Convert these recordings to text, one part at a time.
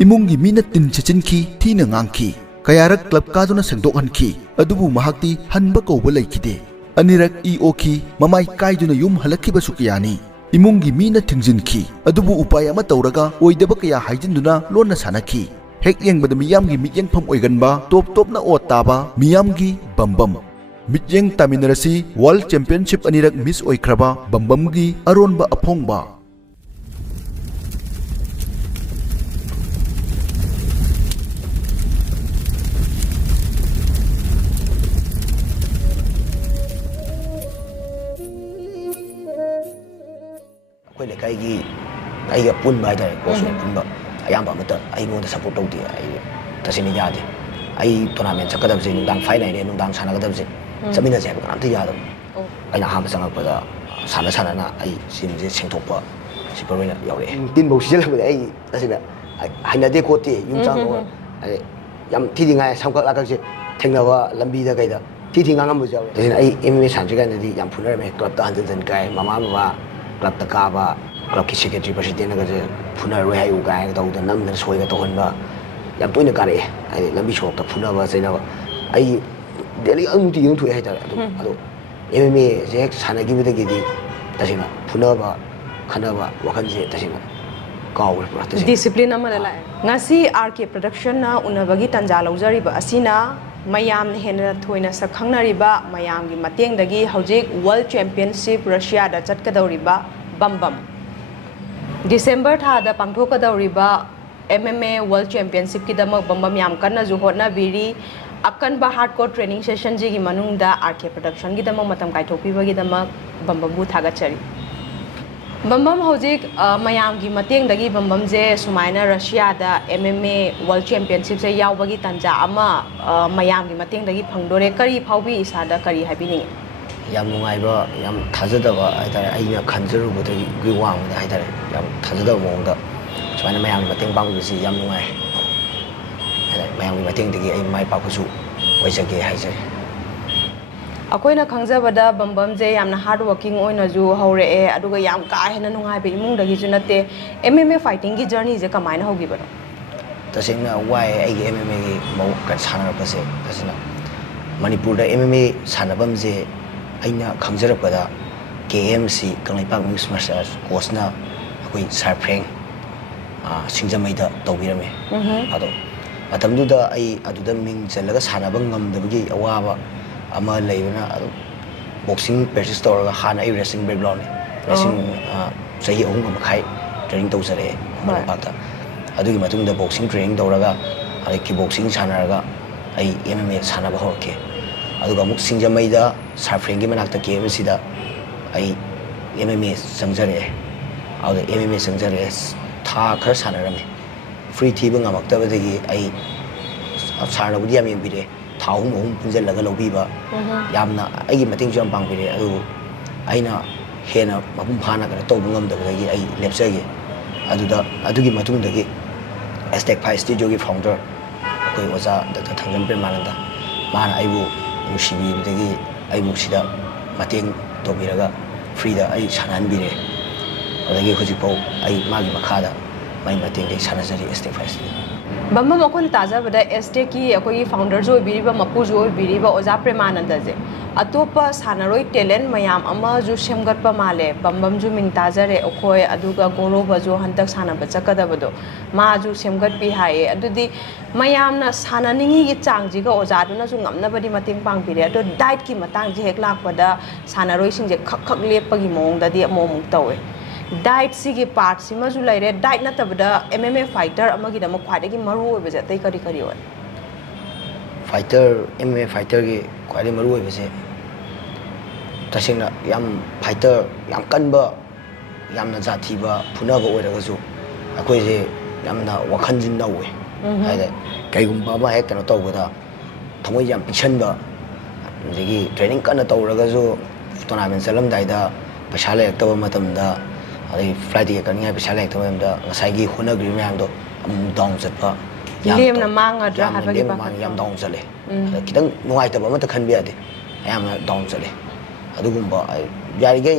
इमुंगी मीना तिन चचिनकी थीना ngángki kayarak club kaduna sengdokhanki adubu mahakti hanba kौबा लैखिदे अनिरक ओखी ममाई कायदुना yum हलक्खिबा सुकियानी इमुंगी Meena थिंजिनखी अदुबु उपाय अमा तौरगा ओइदबा कया हाइजिनदुना लोन्ना सानखी हेक येंगबदा मियामगी मियेंगफम ओइगनबा टॉप टॉपना ओत ताबा मियामगी बम्बम मियेंग तामिनरसी वर्ल्ड चैंपियनशिप अनिरक मिस ओइख्रबा बम्बमगी अरोनबा अफोंगबा कोई लेकाई की पुनबा है कोच पुनबा अयाम सपोर्ट तौदे तसें यादे टूर्नामेंट चक्कदबसे नुदांग फाइल नाइने नुदांग सानगदबसे चमिनसे है कनामते यादब अना हाम चंगपदा साना साना सिमजे सेंथोप सिपरवेना यावे तीन बौ सिजलबदे तसेना हाइनादे कोते युमचांग याम थीदिंगाय समकक लाकसे थेंगनावा लंबीदा कइदा थीथिंगांगम बुजावे तसेना एमएमए सानजिगानदि याम फुनरमे क्लब ता हंजन काय मामा बाबा क्लब तकाबा क्लब की सेक्रेटरी प्रेसिडेंट नगजे फुनर हाई उगाय तौद नमन सोयगा तोहनबा याम तोइना कारे आई लंबी सोक फुनबा चैनाबा आई डेली अंगति yung थुय हाइता अदो एमएमए जे सानगिबदगिदि तसिना फुनबा खनबा वखनजे तसिना काउर पुरा तसिना डिसिप्लिन अमा लाय ngasi आरके प्रोडक्शन ना उनबगी तंजा लौजरिबा असिना मयाम हेना थोइना सखंगनरिबा मयामगी मतेंगदगी हौजिक वर्ल्ड चैंपियनशिप रशिया दा चटकदौरिबा बम्बम डिसेंबर थादा पांथोकदौरिबा एमएमए वर्ल्ड चैंपियनशिप की दमक बम्बम याम कन्ना जु होटनाबिरी अकनबा हार्डकोर ट्रेनिंग सेशन जिगी मनुंगदा आरके प्रोडक्शन की दमक मतम काइथोपिबगी दमक बम्बमबु थागचरी बम्बम हौजिक मयामगी मतेंगदगी बम्बम जे सुमाइना रशिया दा एमएमए वर्ल्ड चैंपियनशिप से यावबगी तंजा अमा मयामगी मतेंगदगी फंगदोरे करी फाउबी इसादा करी हाबिनी याम नुंगाइबा याम थाजदबा हाइतारे आइना खंजरुबदगी गि वांगदा हाइतारे याम थाजदबा मोंगदा सुमाइना मयामगी मतेंग पांगबसी याम नुंगाइ मयामगी मतेंगदगी आई माइ पाखुसु ओइजगे हाइजरे अकोइना खंगजबदा बम्बम जे यामना हार्ड वर्किंग ओइना जु हौरे अदुगा याम का हेना नुंगाइ बे इमुंगदगी जु नते एमएमए फाइटिंग की जर्नी जे कमाइना होगिबनो तसेंना वाय आई एमएमए की मौ कन सानरपसे तसेना मणिपुर दा एमएमए सानबम जे आइना खंगजरपदा केएमसी कंगलाइपाक मिक्स मार्शल कोचना अकोइ सारफ्रेंग सिंगजमैदा तौबिरमे अदो मतमदुदा आई अदुदा मिंग चलगा सानबा ngamdabagi awaba ama leibana boxing practice tawraga hana ai wrestling background wrestling sahi ahum ga makhai training tawsare malapata adugi matungda boxing training tawraga ai kickboxing sanaraga ai MMA sanaba horke aduga muk singjamaida sarfreng gi manakta KMC da ai MMA sangjare adu MMA sangjare tha khar sanarame free thiba ngamaktabadagi ai sarnabudi yam yembire थाउम हम पुंजलगा लौबीबा यामना आइगी मतेंग जम पांगबिरे अदु आइना हेना मपुम फाना करा तौब ngamdabagi ai lepsage aduda adugi matungdagi Aztec Pie Studio gi founder koi oza Dr. Thangjam Premananda mana aibu nushibidagi aibu sida mateng tobiraga free da ai sananbire adagi hojipau ai magi makhada mai mateng dei sanajari Aztec Pie Studio Bambam अकोन ताजा बदा एस्टे की अकोई founder जो बिरिबा मपु जो बिरिबा ओजा प्रेमानंद जे अतोप सानरोई talent मयाम अमा जो सेमगतपा माले बम्बम जो Ming ताजरे अखोय अदुगा गोरोबा जो हंतक सानबा चकदबदो मा जो सेमगत पि हाये अदुदि मयामना साननिंगी गी चांगजिगा ओजादुना जो ngamnabadi mating pangpire अदो डाइट की मतंग जे हेक लाकपदा सानरोई सिंजे खक खक लेपगी मोंगददि अमोमुक तवे डाइट सिगी पार्ट सिमा जु लाइरे डाइट नतबदा एमएमए फाइटर अमगी दम ख्वाइदगी मरु ओइबे जे तै करी करी ओय फाइटर एमएमए फाइटर की ख्वाइदगी मरु ओइबे जे तसिंगना याम फाइटर याम कनबा यामना जाथिबा फुनाबा ओइरगसु अखोइ जे यामना वखनजिन नौवे हाइदे कैगुम्बा मा हेक तनो तौबदा थमोइ याम पिछनबा जेगी ट्रेनिंग कन तौरगसु टूर्नामेंट चलमदाइदा पैसा लेक्तबा मतमदा अरे फ्लाइट के करनी है पैसा लेक्तबा मतमदा ngsaigi honagri mayamdo डाउन चटपा लेमना मांगद्रा हाबगी बा याम डाउन चले कितंग नुआइतबा मत खनबे यादे याम डाउन चले अदुगुम्बा यारिगे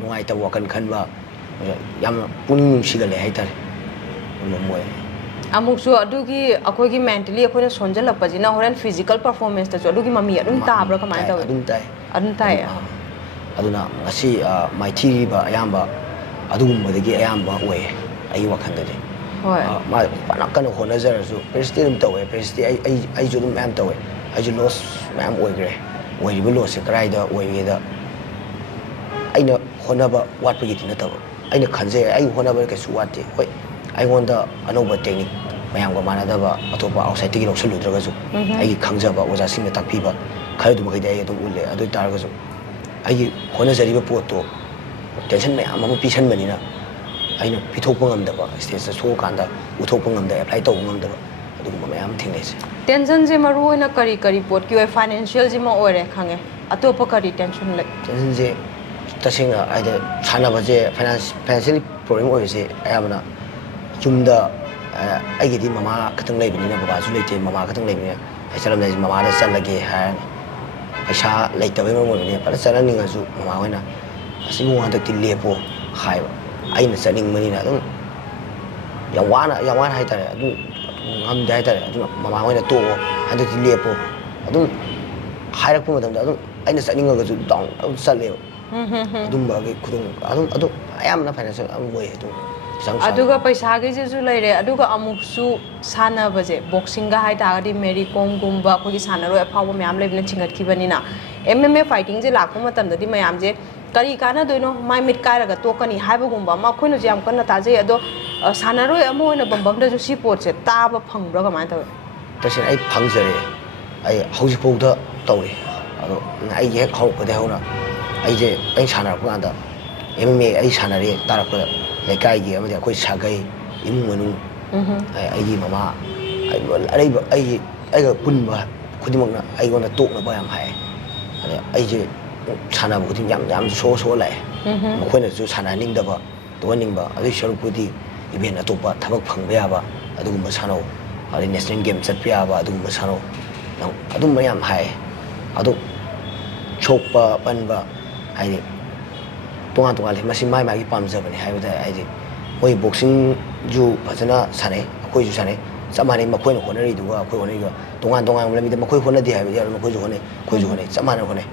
नुआइतबा वखन खनबा याम पुनिंग सिगले हाइतारे मोय ꯑꯃꯨꯛꯁꯨ ꯑꯗꯨꯒꯤ ꯑꯩꯈꯣꯏꯒꯤ ꯃꯦꯟꯇꯦꯂꯤ ꯑꯩꯈꯣꯏꯅ ꯁꯣꯟꯖꯜꯂꯛꯄꯁꯤꯅ ꯍꯣꯔꯦꯟ ꯐꯤꯖꯤꯀꯦꯜ ꯄꯔꯐꯣꯔꯃꯦꯟꯁꯇꯁꯨ ꯑꯗꯨꯒꯤ ꯃꯃꯤ ꯑꯗꯨꯝ ꯇꯥꯕ꯭ꯔꯥ ꯀꯃꯥꯏꯅ ꯇꯧꯋꯤ ꯑꯗꯨꯝ ꯇꯥꯏ ꯑꯗꯨꯝ ꯇꯥꯏꯌꯦ ꯑꯗꯨꯅ ꯉꯁꯤ ꯃꯥꯏꯊꯤꯔꯤꯕ ꯑꯌꯥꯝꯕ ꯑꯗꯨꯒꯨꯝꯕꯗꯒꯤ ꯑꯌꯥꯝꯕ ꯑꯣꯏꯌꯦ ꯑꯩꯒꯤ ꯋꯥꯈꯜꯗꯗꯤ ꯍꯣꯏ ꯃꯥ ꯐꯅ ꯀꯟꯅ ꯍꯣꯠꯅꯖꯔꯁꯨ ꯄ꯭ꯔꯦꯁꯇꯤ ꯑꯗꯨꯝ ꯇꯧꯋꯦ ꯄ꯭ꯔꯦꯁꯇꯤ ꯑꯩꯁꯨ ꯑꯗꯨꯝ ꯃꯌꯥꯝ ꯇꯧꯋꯦ ꯑꯩꯁꯨ ꯂꯣꯁ ꯃꯌꯥꯝ ꯑꯣꯏꯈ꯭ꯔꯦ ꯑꯣꯏꯔꯤꯕ ꯂꯣꯁꯁꯦ ꯀꯗꯥꯏꯗ ꯑꯣꯏꯒꯦꯗ ꯑꯩꯅ ꯍꯣꯠꯅꯕ ꯋꯥꯠꯄꯒꯤꯗꯤ ꯅꯠꯇꯕ ꯑꯩꯅ ꯈꯟꯖꯩ ꯑꯩ ꯍꯣꯠꯅꯕ ꯀꯩꯁꯨ ꯋꯥꯠꯇꯦ ꯍꯣꯏ ꯑꯩꯉꯣꯟꯗ ꯑꯅꯧꯕ ꯇꯦꯛꯅꯤꯛ ꯃꯌꯥꯝꯒ ꯃꯥꯟꯅꯗꯕ ꯑꯇꯣꯞꯄ ꯑꯥꯎꯠꯁꯥꯏꯗꯇꯒꯤ ꯂꯧꯁꯤꯜꯂꯨꯗ꯭ꯔꯒꯁꯨ ꯑꯩꯒꯤ ꯈꯪꯖꯕ ꯑꯣꯖꯥꯁꯤꯡꯅ ꯇꯥꯛꯄꯤꯕ ꯈꯔꯗꯨꯃꯈꯩꯗꯤ ꯑꯩ ꯑꯗꯨꯝ ꯎꯠꯂꯦ ꯑꯗꯨ ꯑꯣꯏ ꯇꯥꯔꯒꯁꯨ ꯑꯩꯒꯤ ꯍꯣꯠꯅꯖꯔꯤꯕ ꯄꯣꯠꯇꯣ ꯇꯦꯟꯁꯟ ꯃꯌꯥꯝ ꯑꯃ ꯄꯤꯁꯟꯕꯅꯤꯅ ꯑꯩꯅ ꯄꯤꯊꯣꯛꯄ ꯉꯝꯗꯕ ꯁ꯭ꯇꯦꯖꯇ ꯊꯣꯛꯑꯀꯥꯟꯗ ꯎꯠꯊꯣꯛꯄ ꯉꯝꯗꯕ ꯑꯦꯄ꯭ꯂꯥꯏ ꯇꯧꯕ ꯉꯝꯗꯕ ꯑꯗꯨꯒꯨꯝꯕ ꯃꯌꯥꯝ ꯊꯦꯡꯅꯩꯁꯦ ꯇꯦꯟꯁꯟꯁꯦ ꯃꯔꯨ ꯑꯣꯏꯅ ꯀꯔꯤ ꯄꯣꯠꯀꯤ ꯑꯣꯏ ꯐꯥꯏꯅꯥꯟꯁꯤꯌꯦꯜꯁꯤꯃ ꯑꯣꯏꯔꯦ ꯈꯪꯉꯦ ꯑꯇꯣꯞꯄ ꯀꯔꯤ ꯇꯦꯟꯁꯟ ꯂꯩ ꯇꯦꯟꯁꯟꯁꯦ ꯇꯁꯦꯡꯅ ꯍꯥꯏꯗꯤ ꯁꯥꯟꯅꯕꯁꯦ ꯐꯥꯏꯅꯥꯟꯁꯤꯌꯦꯜ ꯄ꯭ꯔꯣꯕ꯭ꯂꯦꯝ ꯑꯣꯏꯕꯁꯦ ꯑꯌꯥꯝꯕꯅ ꯌꯨꯝꯗ ꯑꯩꯒꯤꯗꯤ ꯃꯃꯥ ꯈꯛꯇꯪ ꯂꯩꯕꯅꯤꯅ ꯕꯕꯥꯁꯨ ꯂꯩꯇꯦ ꯃꯃꯥ ꯈꯛꯇꯪ ꯂꯩꯕꯅꯤ나 ꯑꯩ ꯆꯠꯂꯝꯗꯥꯏꯁꯦ ꯃꯃꯥꯗ ꯆꯠꯂꯒꯦ ꯍꯥꯏꯔꯅꯤ ꯄꯩꯁꯥ ꯂꯩꯇꯕꯩ ꯃꯔꯝ ꯑꯣꯏꯕꯅꯤꯅ ꯐꯖꯅ ꯆꯠꯍꯟꯅꯤꯡꯉꯁꯨ ꯃꯃꯥ ꯍꯣꯏꯅ ꯑꯁ ꯏꯕꯨꯡ ꯍꯟꯗꯛꯇꯤ ꯂꯦꯞꯄꯣ ꯍꯥꯏꯕ ꯑꯩꯅ ꯆꯠꯅꯤꯡꯕꯅꯤꯅ ꯑꯗꯨꯝ ꯌꯥꯝ ꯋꯥꯅ ꯍꯥꯏꯇꯥꯔꯦ ꯑꯗꯨꯝ ꯉꯝꯗꯦ ꯍꯥꯏꯇꯥꯔꯦ ꯑꯗꯨꯅ ꯃꯃꯥ ꯍꯣꯏꯅ ꯇꯣꯛꯑꯣ ꯍꯟꯗꯛꯇꯤ ꯂꯦꯞꯄꯣ ꯑꯗꯨꯝ ꯍꯥꯏꯔꯛꯄ ꯃꯇꯝꯗ ꯑꯗꯨꯝ ꯑꯩꯅ ꯆꯠꯅꯤꯡꯉꯒꯁꯨ ꯗꯥꯎꯟ ꯑꯗꯨꯝ ꯆꯠꯂꯦꯕ ꯑꯗꯨꯝꯕꯒꯤ ꯑꯗꯨꯝ ꯑꯌꯥꯝꯕꯅ ꯐꯥꯏꯅꯥꯟꯁꯤꯌꯦꯜ ꯑꯗꯨꯝ ꯑꯣꯏ ꯑꯗꯨꯝ ꯑꯗꯨꯒ ꯄꯩꯁꯥꯒꯤꯁꯤꯁꯨ ꯂꯩꯔꯦ ꯑꯗꯨꯒ ꯑꯃꯨꯛꯁꯨ ꯁꯥꯟꯅꯕꯁꯦ ꯕꯣꯛꯁꯤꯡꯒ ꯍꯥꯏꯇꯥꯔꯒꯗꯤ ꯃꯦꯔꯤ ꯀꯣꯝꯒꯨꯝꯕ ꯑꯩꯈꯣꯏꯒꯤ ꯁꯥꯟꯅꯔꯣꯏ ꯑꯐꯥꯎꯕ ꯃꯌꯥꯝ ꯂꯩꯕꯅ ꯆꯤꯡꯈꯠꯈꯤꯕꯅꯤꯅ MMA ꯐꯥꯏꯇꯤꯡꯁꯦ ꯂꯥꯛꯄ ꯃꯇꯝꯗꯗꯤ ꯃꯌꯥꯝꯁꯦ ꯀꯔꯤ ꯀꯥꯟꯅꯗꯣꯏꯅꯣ ꯃꯥꯏ ꯃꯤꯠ ꯀꯥꯏꯔꯒ ꯇꯣꯛꯀꯅꯤ ꯍꯥꯏꯕꯒꯨꯝꯕ ꯑꯃ ꯑꯩꯈꯣꯏꯅꯁꯨ ꯌꯥꯝ ꯀꯟꯅ ꯇꯥꯖꯩ ꯑꯗꯣ ꯁꯥꯟꯅꯔꯣꯏ ꯑꯃ ꯑꯣꯏꯅ ꯕꯝꯕꯝꯗꯁꯨ ꯁꯤ ꯄꯣꯠꯁꯦ ꯇꯥꯕ ꯐꯪꯕ꯭ꯔꯥ ꯀꯃꯥꯏꯅ ꯇꯧꯋꯤ ꯇꯁꯦꯡꯅ ꯑꯩ ꯐꯪꯖꯔꯦ ꯑꯩ ꯍꯧꯖꯤꯛꯐꯥꯎꯗ ꯇꯧꯔꯤ ꯑꯗꯣ ꯑꯩꯒꯤ ꯍꯦꯛ ꯍꯧꯔꯛꯄꯗꯒꯤ ꯍꯧꯅ ꯑꯩ ꯁꯥꯟꯅꯔꯛꯄ ꯀꯥꯟꯗ MMA ꯑꯩ ꯁꯥꯟꯅꯔꯦ ꯇꯥꯔꯛꯄꯗ ꯂꯩꯀꯥꯏꯒꯤ ꯑꯃꯗꯤ ꯑꯩꯈꯣꯏ ꯁꯥꯒꯩ ꯏꯃꯨꯡ ꯃꯅꯨꯡ ꯑꯩꯒꯤ ꯃꯃꯥ ꯑꯔꯩꯕ ꯑꯩꯒ ꯄꯨꯟꯕ ꯈꯨꯗꯤꯡꯃꯛꯅ ꯑꯩꯉꯣꯟꯗ ꯇꯣꯛꯅꯕ ꯌꯥꯝ ꯍꯥꯏꯌꯦ ꯑꯗ ꯑꯩꯁꯦ ꯁꯥꯟꯅꯕ ꯈꯨꯗꯤꯡ ꯌꯥꯝ ꯁꯣꯛꯑ ꯂꯥꯛꯑꯦ ꯃꯈꯣꯏꯅꯁꯨ ꯁꯥꯟꯅꯍꯟꯅꯤꯡꯗꯕ ꯇꯣꯛꯍꯟꯅꯤꯡꯕ ꯑꯗꯨꯒꯤ ꯁꯔꯨꯛꯄꯨꯗꯤ ꯏꯚꯦꯟ ꯑꯇꯣꯞꯄ ꯊꯕꯛ ꯐꯪꯕ ꯌꯥꯕ ꯑꯗꯨꯒꯨꯝꯕ ꯁꯥꯟꯅꯧ ꯑꯗꯩ ꯅꯦꯁꯅꯦꯜ ꯒꯦꯝ ꯆꯠꯄ ꯌꯥꯕ ꯑꯗꯨꯒꯨꯝꯕ ꯁꯥꯟꯅꯧ ꯑꯗꯨꯝꯕ ꯌꯥꯝ ꯍꯥꯏꯌꯦ ꯑꯗꯣ ꯁꯣꯛꯄ ꯄꯟꯕ ꯍꯥꯏꯗꯤ ꯇꯣꯉꯥꯟꯂꯦ ꯃꯁꯤ ꯃꯥꯒꯤ ꯄꯥꯝꯖꯕꯅꯤ ꯍꯥꯏꯕ ꯇꯥꯏ ꯍꯥꯏꯗꯤ ꯃꯣꯏ ꯕꯣꯛꯁꯤꯡꯁꯨ ꯐꯖꯅ ꯁꯥꯟꯅꯩ ꯑꯩꯈꯣꯏꯁꯨ ꯁꯥꯟꯅꯩ ꯆꯞ ꯃꯥꯟꯅꯩ ꯃꯈꯣꯏꯅ ꯍꯣꯠꯅꯔꯤꯗꯨꯒ ꯑꯩꯈꯣꯏ ꯍꯣꯠꯅꯔꯤꯗꯨꯒ ꯇꯣꯉꯥꯟꯕ ꯂꯝꯕꯤꯗ ꯃꯈꯣꯏ ꯍꯣꯠꯅꯗꯦ ꯍꯥꯏꯕꯗꯤ ꯌꯥꯔꯣꯏ ꯃꯈꯣꯏꯁꯨ ꯍꯣꯠꯅꯩ ꯑꯩꯈꯣꯏꯁꯨ ꯍꯣꯠꯅꯩ ꯆꯞ ꯃꯥꯟꯅꯅ ꯍꯣꯠꯅꯩ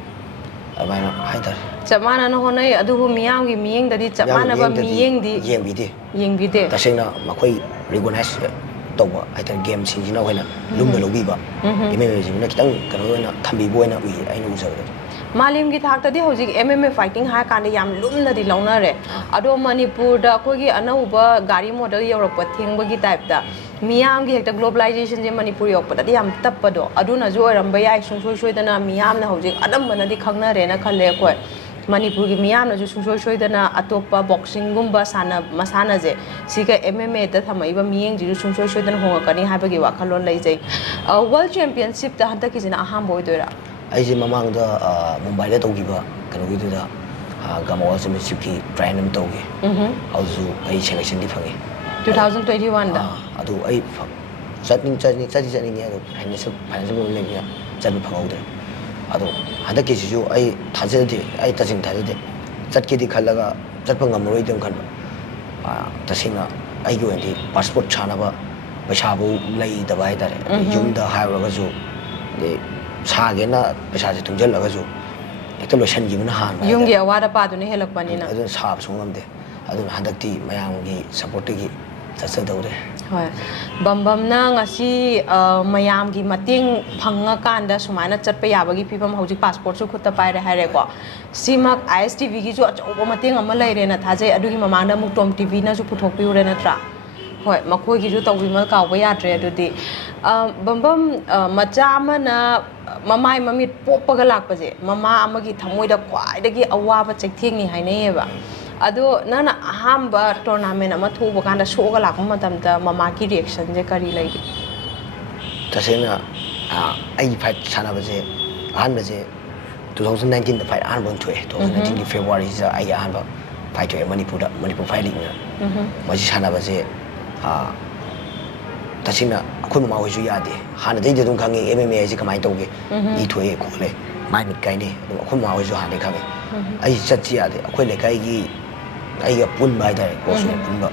ꯑꯗꯨꯃꯥꯏꯅ ꯍꯥꯏꯇꯥꯔꯦ ꯆꯞ ꯃꯥꯟꯅꯅ ꯍꯣꯠꯅꯩ ꯑꯗꯨꯕꯨ ꯃꯤꯌꯥꯝꯒꯤ ꯃꯤꯠꯌꯦꯡꯗꯗꯤ ꯆꯞ ꯃꯥꯟꯅꯕ ꯃꯤꯠꯌꯦꯡꯗꯤ ꯌꯦꯡꯕꯤꯗꯦ ꯇꯁꯦꯡꯅ ꯃꯈꯣꯏ ꯔꯤꯀꯣꯒꯅꯥꯏꯖ ꯇꯧꯕ ꯍꯥꯏꯇꯥꯔꯦ ꯒꯦꯝꯁꯤꯡꯁꯤꯅ ꯑꯩꯈꯣꯏꯅ ꯂꯨꯝꯅ ꯂꯧꯕꯤꯕ MMA ꯈꯤꯇꯪ ꯀꯩꯅꯣ ꯑꯣꯏꯅ ꯊꯝꯕꯤꯕ ꯑꯣꯏꯅ ꯎꯏ ꯑꯩꯅ ꯎꯖꯕꯗ ꯃꯥꯂꯦꯝꯒꯤ ꯊꯥꯛꯇꯗꯤ ꯍꯧꯖꯤꯛ MMA ꯐꯥꯏꯇꯤꯡ ꯍꯥꯏꯔ ꯀꯥꯟꯗ ꯌꯥꯝ ꯂꯨꯝꯅꯗꯤ ꯂꯧꯅꯔꯦ ꯑꯗꯣ ꯃꯅꯤꯄꯨꯔꯗ ꯑꯩꯈꯣꯏꯒꯤ ꯑꯅꯧꯕ ꯒꯥꯔꯤ ꯃꯣꯗꯦꯜ ꯌꯧꯔꯛꯄ ꯊꯦꯡꯕꯒꯤ ꯇꯥꯏꯞꯇ ꯃꯤꯌꯥꯝꯒꯤ ꯍꯦꯛꯇ ꯒ꯭ꯂꯣꯕꯦꯂꯥꯏꯖꯦꯁꯟꯁꯦ ꯃꯅꯤꯄꯨꯔ ꯌꯧꯔꯛꯄꯗꯗꯤ ꯌꯥꯝ ꯇꯞꯄꯗꯣ ꯑꯗꯨꯅꯁꯨ ꯑꯣꯏꯔꯝꯕ ꯌꯥꯏ ꯁꯨꯡꯁꯣꯏ ꯁꯣꯏꯗꯅ ꯃꯤꯌꯥꯝꯅ ꯍꯧꯖꯤꯛ ꯑꯅꯝꯕꯅꯗꯤ ꯈꯪꯅꯔꯦꯅ ꯈꯜꯂꯦ ꯑꯩꯈꯣꯏ ꯃꯅꯤꯄꯨꯔꯒꯤ ꯃꯤꯌꯥꯝꯅꯁꯨ ꯁꯨꯡꯁꯣꯏ ꯁꯣꯏꯗꯅ ꯑꯇꯣꯞꯄ ꯕꯣꯛꯁꯤꯡꯒꯨꯝꯕ ꯃꯁꯥꯟꯅꯁꯦ ꯁꯤꯒ MMAꯗ ꯊꯝꯃꯛꯏꯕ ꯃꯤꯠꯌꯦꯡꯁꯤꯁꯨ ꯁꯨꯡꯁꯣꯏ ꯁꯣꯏꯗꯅ ꯍꯣꯡꯉꯛꯀꯅꯤ ꯍꯥꯏꯕꯒꯤ ꯋꯥꯈꯜꯂꯣꯟ ꯂꯩꯖꯩ ꯋꯥꯔꯜ ꯆꯦꯝꯄꯤꯌꯟꯁꯤꯞꯇ ꯍꯟꯗꯛꯀꯤꯁꯤꯅ ꯑꯍꯥꯟꯕ ꯑꯣꯏꯗꯣꯏꯔꯥ ꯑꯩꯁꯦ ꯃꯃꯥꯡꯗ ꯃꯨꯝꯕꯥꯏꯗ ꯇꯧꯈꯤꯕ ꯀꯩꯅꯣꯒꯤꯗꯨꯗ ꯒꯥꯃꯥ ꯋꯥꯔꯜ ꯆꯦꯝꯄꯤꯌꯟꯁꯤꯞꯀꯤ ꯇ꯭ꯔꯥꯏꯜ ꯑꯃ ꯇꯧꯈꯤ ꯑꯗꯨꯁꯨ ꯑꯩ ꯁꯦꯂꯦꯛꯁꯟꯗꯤ ꯐꯪꯉꯤ 2021ꯗ ꯑꯗꯨ ꯑꯩ ꯆꯠꯅꯤꯡꯉꯦ ꯑꯗꯣ ꯐꯥꯏꯅꯥꯟꯁꯤꯌꯦꯜ ꯄ꯭ꯔꯣꯕ꯭ꯂꯦꯝ ꯂꯩꯕꯅꯤꯅ ꯆꯠꯄ ꯐꯪꯍꯧꯗ꯭ꯔꯦ ꯑꯗꯣ ꯍꯟꯗꯛꯀꯤꯁꯤꯁꯨ ꯑꯩ ꯊꯥꯖꯗꯦ ꯑꯩ ꯇꯁꯦꯡꯅ ꯊꯥꯖꯗꯦ ꯆꯠꯀꯦꯗꯤ ꯈꯜꯂꯒ ꯆꯠꯄ ꯉꯝꯃꯔꯣꯏꯗꯅ ꯈꯟꯕ ꯇꯁꯦꯡꯅ ꯑꯩꯒꯤ ꯑꯣꯏꯅꯗꯤ ꯄꯥꯁꯄꯣꯔꯠ ꯁꯥꯅꯕ ꯄꯩꯁꯥꯐꯧ ꯂꯩꯇꯕ ꯍꯥꯏꯇꯥꯔꯦ ꯌꯨꯝꯗ ꯍꯥꯏꯔꯨꯔꯒꯁꯨ ꯑꯗꯩ ꯁꯥꯒꯦꯅ ꯄꯩꯁꯥꯁꯦ ꯇꯨꯡꯁꯤꯜꯂꯒꯁꯨ ꯍꯦꯛꯇ ꯂꯣꯏꯁꯤꯟꯈꯤꯕꯅ ꯍꯥꯟꯕ ꯌꯨꯝꯒꯤ ꯑꯋꯥꯠ ꯑꯄꯥꯗꯨꯅ ꯍꯦꯜꯂꯛꯄꯅꯤꯅ ꯑꯗꯨꯅ ꯁꯥꯕꯁꯨ ꯉꯝꯗꯦ ꯑꯗꯨꯅ ꯍꯟꯗꯛꯇꯤ ꯃꯌꯥꯝꯒꯤ ꯁꯞꯄꯣꯔꯠꯇꯒꯤ ꯆꯠꯆꯗꯧꯔꯦ ꯍꯣꯏ ꯕꯝꯕꯝꯅ ꯉꯁꯤ ꯃꯌꯥꯝꯒꯤ ꯃꯇꯦꯡ ꯐꯪꯉꯀꯥꯟꯗ ꯁꯨꯃꯥꯏꯅ ꯆꯠꯄ ꯌꯥꯕꯒꯤ ꯐꯤꯕꯝ ꯍꯧꯖꯤꯛ ꯄꯥꯁꯄꯣꯔꯠꯁꯨ ꯈꯨꯠꯇ ꯄꯥꯏꯔꯦ ꯍꯥꯏꯔꯦꯀꯣ ꯁꯤꯃꯛ ISTVꯒꯤꯁꯨ ꯑꯆꯧꯕ ꯃꯇꯦꯡ ꯑꯃ ꯂꯩꯔꯦꯅ ꯊꯥꯖꯩ ꯑꯗꯨꯒꯤ ꯃꯃꯥꯡꯗ ꯑꯃꯨꯛ ꯇꯣꯝ ꯇꯤꯚꯤꯅꯁꯨ ꯄꯨꯊꯣꯛꯄꯤꯌꯨꯔꯦ ꯅꯠꯇ꯭ꯔꯥ ꯍꯣꯏ ꯃꯈꯣꯏꯒꯤꯁꯨ ꯇꯧꯕꯤꯃꯜ ꯀꯥꯎꯕ ꯌꯥꯗ꯭ꯔꯦ ꯑꯗꯨꯗꯤ ꯕꯝꯕꯝ ꯃꯆꯥ ꯑꯃꯅ ꯃꯃꯥꯏ ꯃꯃꯤꯠ ꯄꯣꯞꯄꯒ ꯂꯥꯛꯄꯁꯦ ꯃꯃꯥ ꯑꯃꯒꯤ ꯊꯃꯣꯏꯗ ꯈ꯭ꯋꯥꯏꯗꯒꯤ ꯑꯋꯥꯕ ꯆꯩꯊꯦꯡꯅꯤ ꯍꯥꯏꯅꯩꯌꯦꯕ ꯑꯗꯣ ꯅꯪꯅ ꯑꯍꯥꯟꯕ ꯇꯣꯔꯅꯥꯃꯦꯟ ꯑꯃ ꯊꯣꯛꯎꯕ ꯀꯥꯟꯗ ꯁꯣꯛꯑꯒ ꯂꯥꯛꯄ ꯃꯇꯝꯗ ꯃꯃꯥꯒꯤ ꯔꯤꯑꯦꯛꯁꯟꯁꯦ ꯀꯔꯤ ꯂꯩꯒꯦ ꯇꯁꯦꯡꯅ ꯑꯩꯒꯤ ꯐꯥꯏꯠ ꯁꯥꯟꯅꯕꯁꯦ ꯑꯍꯥꯟꯕꯁꯦ 2019ꯗ ꯐꯥꯏꯠ ꯑꯍꯥꯟꯕ ꯑꯃ ꯊꯣꯛꯑꯦ 2019ꯒꯤ ꯐꯦꯕ꯭ꯔꯨꯋꯥꯔꯤꯁꯤꯗ ꯑꯩꯒꯤ ꯑꯍꯥꯟꯕ ꯐꯥꯏꯠ ꯊꯣꯛꯑꯦ ꯃꯅꯤꯄꯨꯔꯗ ꯃꯅꯤꯄꯨꯔ ꯐꯥꯏꯠ ꯂꯤꯛꯅ ꯃꯁꯤ ꯁꯥꯟꯅꯕꯁꯦ ꯇꯁꯦꯡꯅ ꯑꯩꯈꯣꯏ ꯃꯃꯥ ꯍꯣꯏꯁꯨ ꯌꯥꯗꯦ ꯍꯥꯟꯅꯗꯩꯗꯤ ꯑꯗꯨꯝ ꯈꯪꯉꯦ MMA ꯍꯥꯏꯁꯦ ꯀꯃꯥꯏꯅ ꯇꯧꯒꯦ ꯏ ꯊꯣꯛꯑꯦ ꯈꯣꯠꯂꯦ ꯃꯥꯏ ꯃꯤꯠ ꯀꯥꯏꯅꯩ ꯑꯗꯨꯝ ꯑꯩꯈꯣꯏ ꯃꯃꯥ ꯍꯣꯏꯁꯨ ꯍꯥꯟꯅꯗꯩ ꯈꯪꯉꯦ ꯑꯩ ꯆꯠꯁꯤ ꯌꯥꯗꯦ ꯑꯩꯈꯣꯏ ꯂꯩꯀꯥꯏꯒꯤ ꯑꯩꯒ ꯄꯨꯟꯕ ꯍꯥꯏꯇꯥꯔꯦ ꯀ꯭ꯂꯣꯁ ꯑꯣꯏꯅ ꯄꯨꯟꯕ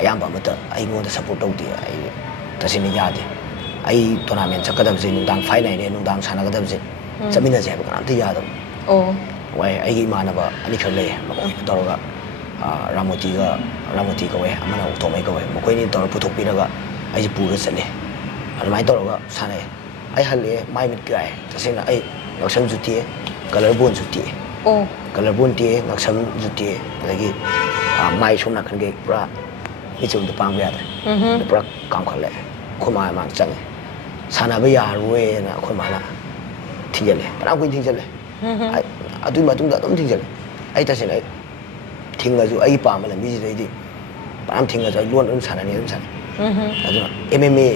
ꯑꯌꯥꯝꯕ ꯑꯃꯠꯇ ꯑꯩꯉꯣꯟꯗ ꯁꯞꯄꯣꯔꯠ ꯇꯧꯗꯦ ꯇꯁꯦꯡꯅ ꯌꯥꯗꯦ ꯑꯩ ꯇꯣꯔꯅꯥꯃꯦꯟ ꯆꯠꯀꯗꯕꯁꯦ ꯅꯨꯡꯗꯥꯡ ꯐꯥꯏꯅꯥꯏꯅꯦ ꯅꯨꯡꯗꯥꯡ ꯁꯥꯟꯅꯒꯗꯕꯁꯦ ꯆꯠꯃꯤꯟꯅꯁꯦ ꯍꯥꯏꯕ ꯀꯅꯥꯝꯇ ꯌꯥꯗꯕ ꯑꯣ ꯋꯥꯏ ꯑꯩꯒꯤ ꯏꯃꯥꯟꯅꯕ ꯑꯅꯤꯈꯛ ꯂꯩꯌꯦ ꯃꯈꯣꯏꯅ ꯇꯧꯔꯒ ꯔꯥꯃꯣꯇꯤ ꯀꯧꯋꯦ ꯑꯃꯅ ꯎꯇꯣꯃꯩ ꯀꯧꯋꯦ ꯃꯈꯣꯏꯅꯤ ꯇꯧꯔꯒ ꯄꯨꯊꯣꯛꯄꯤꯔꯒ ꯑꯩꯁꯦ ꯄꯨꯔ ꯆꯠꯂꯦ ꯑꯗꯨꯃꯥꯏꯅ ꯇꯧꯔꯒ ꯁꯥꯟꯅꯩ ꯑꯩ ꯍꯜꯂꯛꯑꯦ ꯃꯥꯏ ꯃꯤꯠ ꯀꯥꯏ ꯇꯁꯦꯡꯅ ꯑꯩ ꯉꯛꯁꯝꯁꯨ ꯇꯦꯛꯑꯦ ꯀꯂꯔ ꯕꯣꯟꯁꯨ ꯇꯦꯛꯑꯦ ꯑꯣ ꯀꯂꯔ ꯕꯣꯟ ꯇꯦꯛꯑꯦ ꯉꯛꯁꯝꯁꯨ ꯇꯦꯛꯑꯦ ꯑꯗꯒꯤ ꯃꯥꯏ ꯁꯣꯝ ꯅꯥꯀꯟꯒꯩ ꯄꯨꯔꯥ ꯃꯤꯠꯆꯨꯝꯗ ꯄꯥꯡꯕ ꯌꯥꯗ꯭ꯔꯦ ꯄꯨꯔꯥ ꯀꯥꯝꯈꯠꯂꯦ ꯑꯩꯈꯣꯏ ꯃꯥ ꯃꯥꯡ ꯆꯪꯉꯦ ꯁꯥꯟꯅꯕ ꯌꯥꯔꯔꯣꯏꯅ ꯑꯩꯈꯣꯏ ꯃꯥꯅ ꯊꯤꯡꯖꯤꯜꯂꯦ ꯐꯅꯌꯥꯝ ꯀꯨꯏꯅ ꯊꯤꯡꯖꯤꯜꯂꯦ ꯑꯗꯨꯒꯤ ꯃꯇꯨꯡꯗ ꯑꯗꯨꯝ ꯊꯤꯡꯖꯤꯜꯂꯦ ꯑꯩ ꯇꯁꯦꯡꯅ ꯑꯩ ꯊꯤꯡꯉꯁꯨ ꯑꯩꯒꯤ ꯄꯥꯝꯕ ꯂꯝꯕꯤꯁꯤꯗꯩꯗꯤ ꯐꯅꯌꯥꯝ ꯊꯤꯡꯉꯁꯨ ꯑꯩ ꯂꯣꯟ ꯑꯗꯨꯝ ꯁꯥꯟꯅꯅꯤ ꯑꯗꯨꯝ ꯁꯥꯟꯅꯩ ꯑꯗꯨꯅ MMA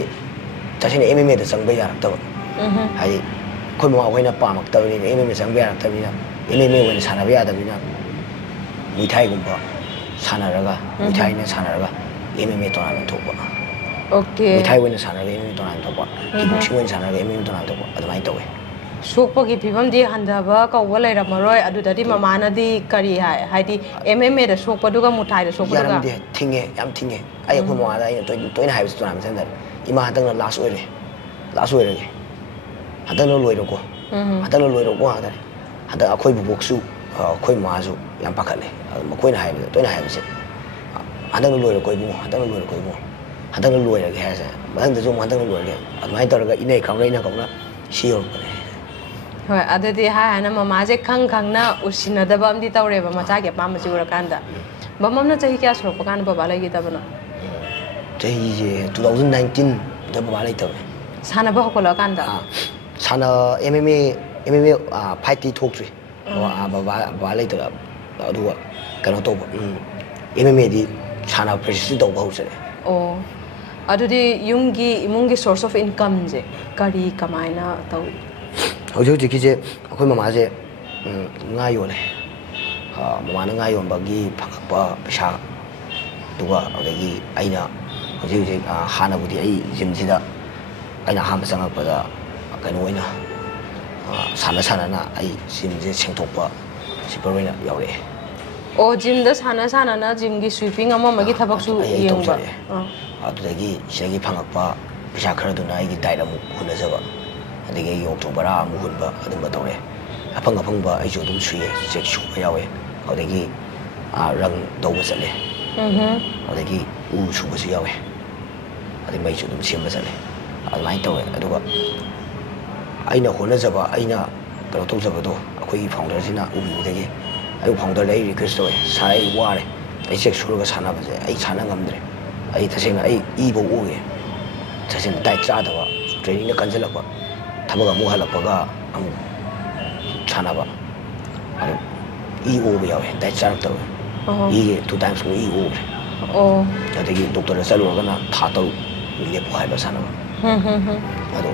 ꯇꯁꯦꯡꯅ MMAꯗ ꯆꯪꯕ ꯌꯥꯔꯛꯇꯕ ꯍꯥꯏꯗꯤ ꯑꯩꯈꯣꯏ ꯃꯃꯥ ꯍꯣꯏꯅ ꯄꯥꯝꯃꯛꯇꯕꯅꯤꯅ MMA ꯆꯪꯕ ꯌꯥꯔꯛꯇꯕꯅꯤꯅ MMA ꯑꯣꯏꯅ ꯁꯥꯟꯅꯕ ꯌꯥꯗꯕꯅꯤ나 ꯃꯨꯏꯊꯥꯏꯒꯨꯝꯕ ꯁꯥꯟꯅꯔꯒ ꯃꯨꯏꯊꯥꯏꯅ ꯁꯥꯟꯅꯔꯒ MMA ꯇꯣꯔꯅꯥꯃꯦꯟ ꯊꯣꯛꯄ ओके ꯃꯨꯏꯊꯥꯏ ꯑꯣꯏꯅ ꯁꯥꯟꯅꯔꯒ MMA ꯇꯣꯔꯅꯥꯃꯦꯟ ꯊꯣꯛꯄ ꯀꯤꯛꯕꯣꯛꯁꯤꯡ ꯑꯣꯏꯅ ꯁꯥꯟꯅꯔꯒ MMA ꯇꯣꯔꯅꯥꯃꯦꯟ ꯊꯣꯛꯄ ꯑꯗꯨꯃꯥꯏꯅ ꯇꯧꯋꯦ ꯁꯣꯛꯄꯒꯤ ꯐꯤꯕꯝꯗꯤ ꯍꯟꯊꯕ ꯀꯧꯕ ꯂꯩꯔꯝꯃꯔꯣꯏ ꯑꯗꯨꯗꯗꯤ ꯃꯃꯥꯅꯗꯤ ꯀꯔꯤ ꯍꯥꯏ ꯍꯥꯏꯗꯤ MMA ꯗ ꯁꯣꯛꯄꯗꯨꯒ ꯃꯨꯊꯥꯏꯗ ꯁꯣꯛꯄꯗꯨꯒ ꯌꯥꯔꯝꯗꯦ ꯊꯤꯡꯉꯦ ꯌꯥꯝ ꯊꯤꯡꯉꯦ ꯑꯩ ꯑꯩꯈꯣꯏ ꯃꯃꯥꯗ ꯑꯩꯅ ꯇꯣꯏꯅ ꯍꯥꯏꯕꯁꯤ ꯇꯣꯔꯅꯥꯃꯦꯟ ꯁꯦꯟꯇꯔ ꯏꯃꯥ ꯍꯟꯗꯛꯅ ꯂꯥꯁ ꯑꯣꯏꯔꯒꯦ ꯍꯟꯗꯛꯅ ꯂꯣꯏꯔꯣꯀꯣ ꯍꯟꯗꯛꯅ ꯂꯣꯏꯔꯣꯀꯣ ꯉꯥꯛꯇꯅꯦ ꯍꯟꯗꯛ ꯑꯩꯈꯣꯏ ꯕꯨꯕꯣꯛꯁꯨ ꯑꯩꯈꯣꯏ ꯃꯃꯥꯁꯨ ꯌꯥꯝ ꯄꯥꯈꯠꯂꯦ ꯑꯗꯨ ꯃꯈꯣꯏꯅ ꯍꯥꯏꯕꯗ ꯇꯣꯏꯅ ꯍꯥꯏꯕꯁꯦ ꯍꯟꯗꯛꯅ ꯂꯣꯏꯔꯣꯀꯣ ꯏꯕꯨꯡꯉꯣ ꯍꯟꯗꯛꯅ ꯂꯣꯏꯔꯣꯀꯣ ꯏꯕꯨꯡꯉꯣ ꯍꯟꯗꯛꯅ ꯂꯣꯏꯔꯒꯦ ꯍꯥꯏꯔꯁꯦ ꯃꯊꯪꯗꯁꯨ ꯑꯃꯨꯛ ꯍꯟꯗꯛꯅ ꯂꯣꯏꯔꯒꯦ ꯑꯗꯨꯃꯥꯏꯅ ꯇꯧꯔꯒ ꯏꯅꯩ ꯀꯧꯅ ꯁꯤ ꯌꯧꯔꯛꯄꯅꯦ ꯍꯣꯏ ꯑꯗꯨꯗꯤ ꯍꯥꯏꯅ ꯃꯃꯥꯁꯦ ꯈꯪꯅ ꯎꯁꯤꯟꯅꯗꯕ ꯑꯃꯗꯤ ꯇꯧꯔꯦꯕ ꯃꯆꯥꯒꯤ ꯑꯄꯥꯝꯕꯁꯤ ꯎꯔꯀꯥꯟꯗ ꯕꯃꯝꯅ ꯆꯍꯤ ꯀꯌꯥ ꯁꯨꯔꯛꯄ ꯀꯥꯟꯗ ꯕꯕꯥ ꯂꯩꯈꯤꯗꯕꯅꯣ ꯆꯍꯤꯁꯦ 2019ꯗ ꯕꯕꯥ ꯂꯩꯇꯕꯅꯦ ꯁꯥꯟꯅꯕ ꯍꯧꯒꯠꯂꯛꯑꯀꯥꯟꯗ MMA ꯐꯥꯏꯠꯇꯤ ꯊꯣꯛꯇ꯭ꯔꯤ ꯕꯕꯥ ꯂꯩꯇꯕ ꯑꯗꯨꯒ ꯀꯩꯅꯣ ꯇꯧꯕ MMAꯗꯤ ꯁꯥꯟꯅꯕ ꯄ꯭ꯔꯦꯛꯇꯤꯁꯇꯤ ꯇꯧꯕ ꯍꯧꯖꯔꯦ ꯑꯣ ꯑꯗꯨꯗꯤ ꯏꯃꯨꯡꯒꯤ ꯁꯣꯔꯁ ꯑꯣꯐ ꯏꯟꯀꯝꯁꯦ ꯀꯃꯥꯏꯅ ꯇꯧꯏ ꯍꯧꯖꯤꯛꯀꯤꯁꯦ ꯑꯩꯈꯣꯏ ꯃꯃꯥꯁꯦ ꯉꯥ ꯌꯣꯜꯂꯦ ꯃꯃꯥꯅ ꯉꯥ ꯌꯣꯟꯕꯒꯤ ꯐꯪꯉꯛꯄ ꯄꯩꯁꯥ ꯑꯗꯨꯒ ꯑꯗꯒꯤ ꯑꯩꯅ ꯍꯧꯖꯤꯛ ꯍꯥꯟꯅꯕꯨꯗꯤ ꯑꯩ ꯖꯤꯝꯁꯤꯗ ꯑꯩꯅ ꯑꯍꯥꯟꯕ ꯆꯪꯉꯛꯄꯗ ꯀꯩꯅꯣ ꯑꯣꯏꯅ ꯁꯥꯟꯅꯅ ꯑꯩ ꯖꯤꯝꯁꯦ ꯁꯦꯡꯗꯣꯛꯄ ꯁꯤꯄꯔ ꯑꯣꯏꯅ ꯌꯥꯎꯔꯛꯑꯦ ꯑꯣ ꯖꯤꯝꯗ ꯁꯥꯟꯅꯅ ꯖꯤꯝꯒꯤ ꯁ꯭ꯋꯤꯄꯤꯡ ꯑꯃꯒꯤ ꯊꯕꯛꯁꯨ ꯑꯩ ꯌꯦꯡꯕ ꯇꯧꯖꯔꯛꯑꯦ ꯑꯗꯨꯗꯒꯤ ꯁꯤꯗꯒꯤ ꯐꯪꯉꯛꯄ ꯄꯩꯁꯥ ꯈꯔꯗꯨꯅ ꯑꯩꯒꯤ ꯗꯥꯏꯠ ꯑꯃꯨꯛ ꯍꯨꯟꯅꯖꯕ ꯑꯗꯒꯤ ꯑꯩꯒꯤ ꯑꯣꯛꯇꯣ ꯕꯔꯥ ꯑꯃꯨꯛ ꯍꯨꯟꯕ ꯑꯗꯨꯝꯕ ꯇꯧꯔꯦ ꯑꯐꯪꯕ ꯑꯩꯁꯨ ꯑꯗꯨꯝ ꯁꯨꯏꯌꯦ ꯆꯦꯛ ꯁꯨꯕ ꯌꯥꯎꯋꯦ ꯑꯗꯒꯤ ꯔꯪ ꯇꯧꯕ ꯆꯠꯂꯦ ꯑꯗꯒꯤ ꯎ ꯁꯨꯕꯁꯨ ꯌꯥꯎꯋꯦ ꯑꯗꯩ ꯃꯩꯁꯨ ꯑꯗꯨꯝ ꯁꯦꯝꯕ ꯆꯠꯂꯦ ꯑꯗꯨꯃꯥꯏꯅ ꯇꯧꯋꯦ ꯑꯗꯨꯒ ꯑꯩꯅ ꯍꯣꯠꯅꯖꯕ ꯑꯩꯅ ꯀꯩꯅꯣ ꯇꯧꯖꯕꯗꯣ ꯑꯩꯈꯣꯏꯒꯤ ꯐꯥꯎꯟꯗꯔꯁꯤꯅ ꯎꯕꯤꯕꯗꯒꯤ ꯑꯩ ꯐꯥꯎꯟꯗꯔꯗ ꯑꯩ ꯔꯤꯀ꯭ꯋꯦꯁ ꯇꯧꯋꯦ ꯁꯥꯔ ꯑꯩ ꯋꯥꯔꯦ ꯑꯩ ꯆꯦꯛ ꯁꯨꯔꯒ ꯁꯥꯟꯅꯕꯁꯦ ꯑꯩ ꯁꯥꯟꯅ ꯉꯝꯗ꯭ꯔꯦ ꯑꯩ ꯇꯁꯦꯡꯅ ꯑꯩ ꯏꯐꯧ ꯎꯒꯦ ꯇꯁꯦꯡꯅ ꯗꯥꯏꯠ ꯆꯥꯗꯕ ꯇ꯭ꯔꯦꯅꯤꯡꯗ ꯀꯟꯁꯤꯜꯂꯛꯄ ꯊꯕꯛ ꯑꯃꯨꯛ ꯍꯜꯂꯛꯄꯒ ꯑꯃꯨꯛ ꯁꯥꯟꯅꯕ ꯑꯗꯨ ꯏ ꯑꯣꯕ ꯌꯥꯎꯋꯦ ꯗꯥꯏꯠ ꯆꯥꯔꯛꯇꯕ ꯏꯒꯤ 2 times ꯏ ꯑꯣꯈ꯭ꯔꯦ ꯑꯗꯒꯤ ꯗꯣꯛꯇꯔꯗ ꯆꯠꯂꯨꯔꯒꯅ ꯊꯥ 3 ꯂꯦꯞꯄꯨ ꯍꯥꯏꯕ ꯁꯥꯟꯅꯕ ꯑꯗꯣ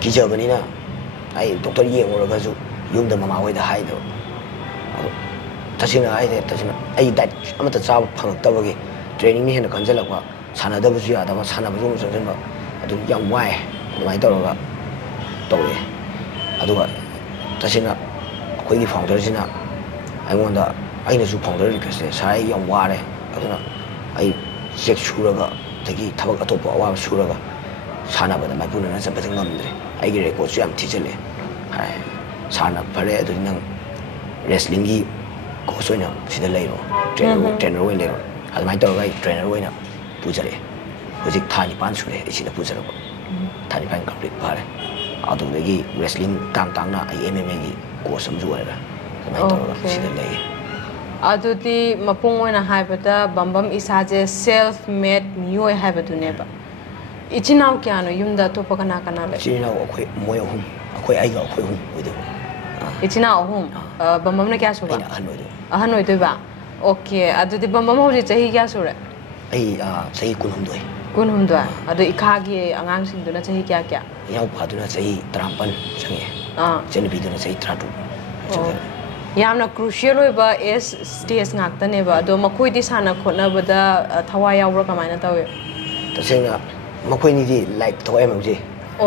ꯀꯤꯖꯕꯅꯤꯅ ꯑꯩ ꯗꯣꯛꯇꯔ ꯌꯦꯡꯉꯨꯔꯒꯁꯨ ꯌꯨꯝꯗ ꯃꯃꯥ ꯍꯣꯏꯗ ꯍꯥꯏꯗꯕ ꯑꯗꯣ तसेंना आई डाइट चाब फंगक्तबगी ट्रेनिंग हेन खनजलक सानदबसु यादब सानबसु चंजनब अदु याम वाय अदुमाय तौरगा तौरे अदुगा तसेंना अखोइगी फाउंडर सिना आइगोंदा आइनसु फाउंडर रिक्वेस्ट साइ याम वारे अदुना I check Surga तगी थबक Atop अवाब Surga सानबदा माइपुनना चपत ngamdre आइगी record याम थिचले हाय साना फरे अदु नंग रेसलिंग की कोच होइना सिदा लेरो ट्रेनर होइ लेरो अदुमाय तौरगा ट्रेनर होइना पुजरे होजिक थानि पान सुरे इसिदा पुजरब थानि पान कंप्लीट पारे अदुदगी रेसलिंग तांगना आई MMA की कोच समजु ओइरा अदुमाय तौरगा सिदा लेय अदुदी मपुंग ओइना हाइबदा बम्बम इसाजे सेल्फ मेड मियोय हाइबदुनेबा इचिनाव क्यानो युमदा तोप कना कना ले इचिनाव अखोय मोय अहुम अखोय आइगा अखोय अहुम ओइदो इचिनाव अहुम बम्बम ने क्या सुबा अहन ओइदोबा ओके अदुदी बम्बम होजि चही क्या सुरे आई चही कुनहुमदोय कुनहुमदोय अदु इखागी अंगांग सिंदुना चही क्या क्या याव फादुना चही 53 चंगे चेनबीदुना चही 32 यामना क्रूशियल ओइबा एस स्टेज ngaktaनेबा अदो मखोइदि साना खोनाबदा थवा यावरा कमायना तवे तसेंगा मखोइनिदि लाइक थवाय मौजे ओ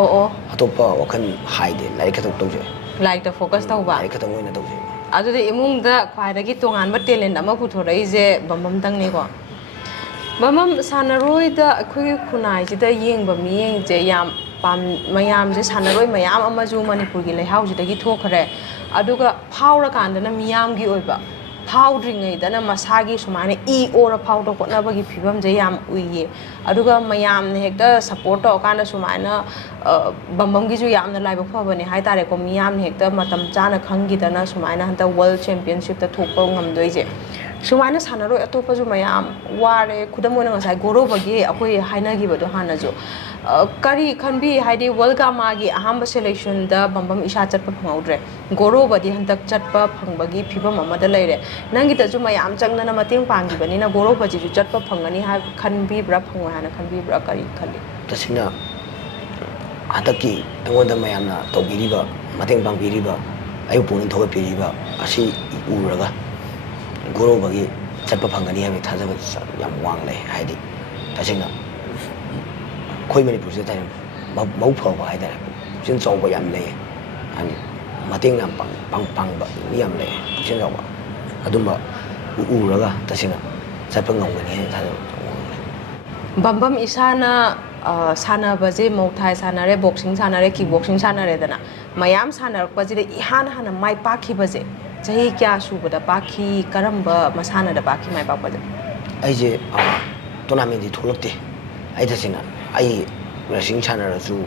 अतोपा वखन हाइदे लाइक खतक तौजे लाइक द फोकस तौबा लाइक खतक ओइना तौजे अदुदि इमुंगदा ख्वाइदगी तोंगानबा टेलेंट अमा पुथोरइजे बम्बम तंगनेको ꯃꯃꯝ ꯁꯥꯟꯅꯔꯣꯏꯗ ꯑꯩꯈꯣꯏꯒꯤ ꯈꯨꯟꯅꯥꯏꯁꯤꯗ ꯌꯦꯡꯕ ꯃꯤꯠꯌꯦꯡꯁꯦ ꯌꯥꯝ ꯃꯌꯥꯝꯁꯦ ꯁꯥꯟꯅꯔꯣꯏ ꯃꯌꯥꯝ ꯑꯃꯁꯨ ꯃꯅꯤꯄꯨꯔꯒꯤ ꯂꯩꯍꯥꯎꯁꯤꯗꯒꯤ ꯊꯣꯛꯈ꯭ꯔꯦ ꯑꯗꯨꯒ ꯐꯥꯎꯔꯀꯥꯟꯗꯅ ꯃꯤꯌꯥꯝꯒꯤ ꯑꯣꯏꯕ ꯐꯥꯎꯗ꯭ꯔꯤꯉꯩꯗꯅ ꯃꯁꯥꯒꯤ ꯁꯨꯃꯥꯏꯅ ꯏ ꯑꯣꯔ ꯐꯥꯎꯗ ꯍꯣꯠꯅꯕꯒꯤ ꯐꯤꯕꯝꯁꯦ ꯌꯥꯝ ꯎꯏꯌꯦ ꯑꯗꯨꯒ ꯃꯌꯥꯝꯅ ꯍꯦꯛꯇ ꯁꯞꯄꯣꯔꯠ ꯇꯧꯔꯀꯥꯟꯗ ꯁꯨꯃꯥꯏꯅ ꯕꯝꯕꯝꯒꯤꯁꯨ ꯌꯥꯝꯅ ꯂꯥꯏꯕꯛ ꯐꯕꯅꯦ ꯍꯥꯏꯇꯥꯔꯦꯀꯣ ꯃꯤꯌꯥꯝꯅ ꯍꯦꯛꯇ ꯃꯇꯝ ꯆꯥꯅ ꯈꯪꯈꯤꯗꯅ ꯁꯨꯃꯥꯏꯅ ꯍꯟꯗꯛ ꯋꯥꯔꯜ ꯆꯦꯝꯄꯤꯌꯟꯁꯤꯞꯇ ꯊꯣꯛꯄ ꯉꯝꯗꯣꯏꯁꯦ ꯁꯨꯃꯥꯏꯅ ꯁꯥꯟꯅꯔꯣꯏ ꯑꯇꯣꯞꯄꯁꯨ ꯃꯌꯥꯝ ꯋꯥꯔꯦ ꯈꯨꯗꯝ ꯑꯣꯏꯅ ꯉꯁꯥꯏ ꯒꯣꯔꯣꯕꯒꯤ ꯑꯩꯈꯣꯏ ꯍꯥꯏꯅꯈꯤꯕꯗꯣ ꯍꯥꯟꯅꯁꯨ ꯀꯔꯤ ꯈꯟꯕꯤ ꯍꯥꯏꯗꯤ ꯋꯥꯔꯜ ꯒꯥꯃꯥꯒꯤ ꯑꯍꯥꯟꯕ ꯁꯦꯂꯦꯛꯁꯟꯗ ꯕꯝꯕꯝ ꯏꯁꯥ ꯆꯠꯄ ꯐꯪꯍꯧꯗ꯭ꯔꯦ ꯒꯣꯔꯣꯕꯗꯤ ꯍꯟꯗꯛ ꯆꯠꯄ ꯐꯪꯕꯒꯤ ꯐꯤꯕꯝ ꯑꯃꯗ ꯂꯩꯔꯦ ꯅꯪꯒꯤꯗꯁꯨ ꯃꯌꯥꯝ ꯆꯪꯗꯅ ꯃꯇꯦꯡ ꯄꯥꯡꯈꯤꯕꯅꯤꯅ ꯒꯣꯔꯣꯕꯁꯤꯁꯨ ꯆꯠꯄ ꯐꯪꯒꯅꯤ ꯍꯥꯏꯕ ꯈꯟꯕꯤꯕ꯭ꯔꯥ ꯐꯪꯉꯣꯏ ꯍꯥꯏꯅ ꯈꯟꯕꯤꯕ꯭ꯔꯥ ꯀꯔꯤ ꯈꯜꯂꯤ ꯇꯁꯦꯡꯅ ꯍꯟꯗꯛꯀꯤ ꯑꯩꯉꯣꯟꯗ ꯃꯌꯥꯝꯅ ꯇꯧꯕꯤꯔꯤꯕ ꯃꯇꯦꯡ ꯄꯥꯡꯕꯤꯔꯤꯕ ꯑꯩꯕꯨ ꯄꯨꯛꯅꯤꯡ ꯊꯧꯒꯠꯄꯤꯔꯤꯕ ꯑꯁꯤ ꯎꯔꯒ ꯒꯣꯔꯣꯕꯒꯤ ꯆꯠꯄ ꯐꯪꯒꯅꯤ ꯍꯥꯏꯕꯒꯤ ꯊꯥꯖꯕ ꯌꯥꯝ ꯋꯥꯡꯂꯦ ꯍꯥꯏꯗꯤ ꯇꯁꯦꯡꯅ ꯑꯩꯈꯣꯏ ꯃꯅꯤꯄꯨꯔꯁꯤꯗ ꯇꯥꯏ ꯃꯧ ꯐꯕ ꯍꯥꯏꯇꯥꯔꯦ ꯄꯨꯛꯆꯦꯜ ꯆꯥꯎꯕ ꯌꯥꯝ ꯂꯩ ꯍꯥꯏꯗꯤ ꯃꯇꯦꯡ ꯌꯥꯝ ꯄꯥꯡꯕ ꯃꯤ ꯌꯥꯝ ꯂꯩ ꯄꯨꯛꯆꯦꯜ ꯆꯥꯎꯕ ꯑꯗꯨꯝꯕ ꯎꯔꯒ ꯇꯁꯦꯡꯅ ꯆꯠꯄ ꯉꯝꯒꯅꯤ ꯍꯥꯏꯅ ꯊꯥꯖꯕ ꯋꯥꯡꯂꯦ ꯕꯝꯕꯝ ꯏꯁꯥꯅ ꯁꯥꯟꯅꯕꯁꯦ ꯃꯧꯊꯥꯏ ꯁꯥꯟꯅꯔꯦ ꯕꯣꯛꯁꯤꯡ ꯁꯥꯟꯅꯔꯦ ꯀꯤꯛ ꯕꯣꯛꯁꯤꯡ ꯁꯥꯟꯅꯔꯦꯗꯅ ꯃꯌꯥꯝ ꯁꯥꯟꯅꯔꯛꯄꯁꯤꯗ ꯏꯍꯥꯟ ꯍꯥꯟꯅ ꯃꯥꯏ ꯄꯥꯛꯈꯤꯕꯁꯦ ꯆꯍꯤ ꯀꯌꯥ ꯁꯨꯕꯗ ꯄꯥꯛꯈꯤ ꯀꯔꯝꯕ ꯃꯁꯥꯟꯅꯗ ꯄꯥꯛꯈꯤ ꯃꯥꯏ ꯄꯥꯛꯄꯁꯦ ꯑꯩꯁꯦ ꯇꯣꯔꯅꯥꯃꯦꯟꯗꯤ ꯊꯣꯛꯂꯛꯇꯦ ꯑꯩ ꯇꯁꯦꯡꯅ ꯑꯩ ꯔꯦꯁꯂꯤꯡ ꯁꯥꯟꯅꯔꯁꯨ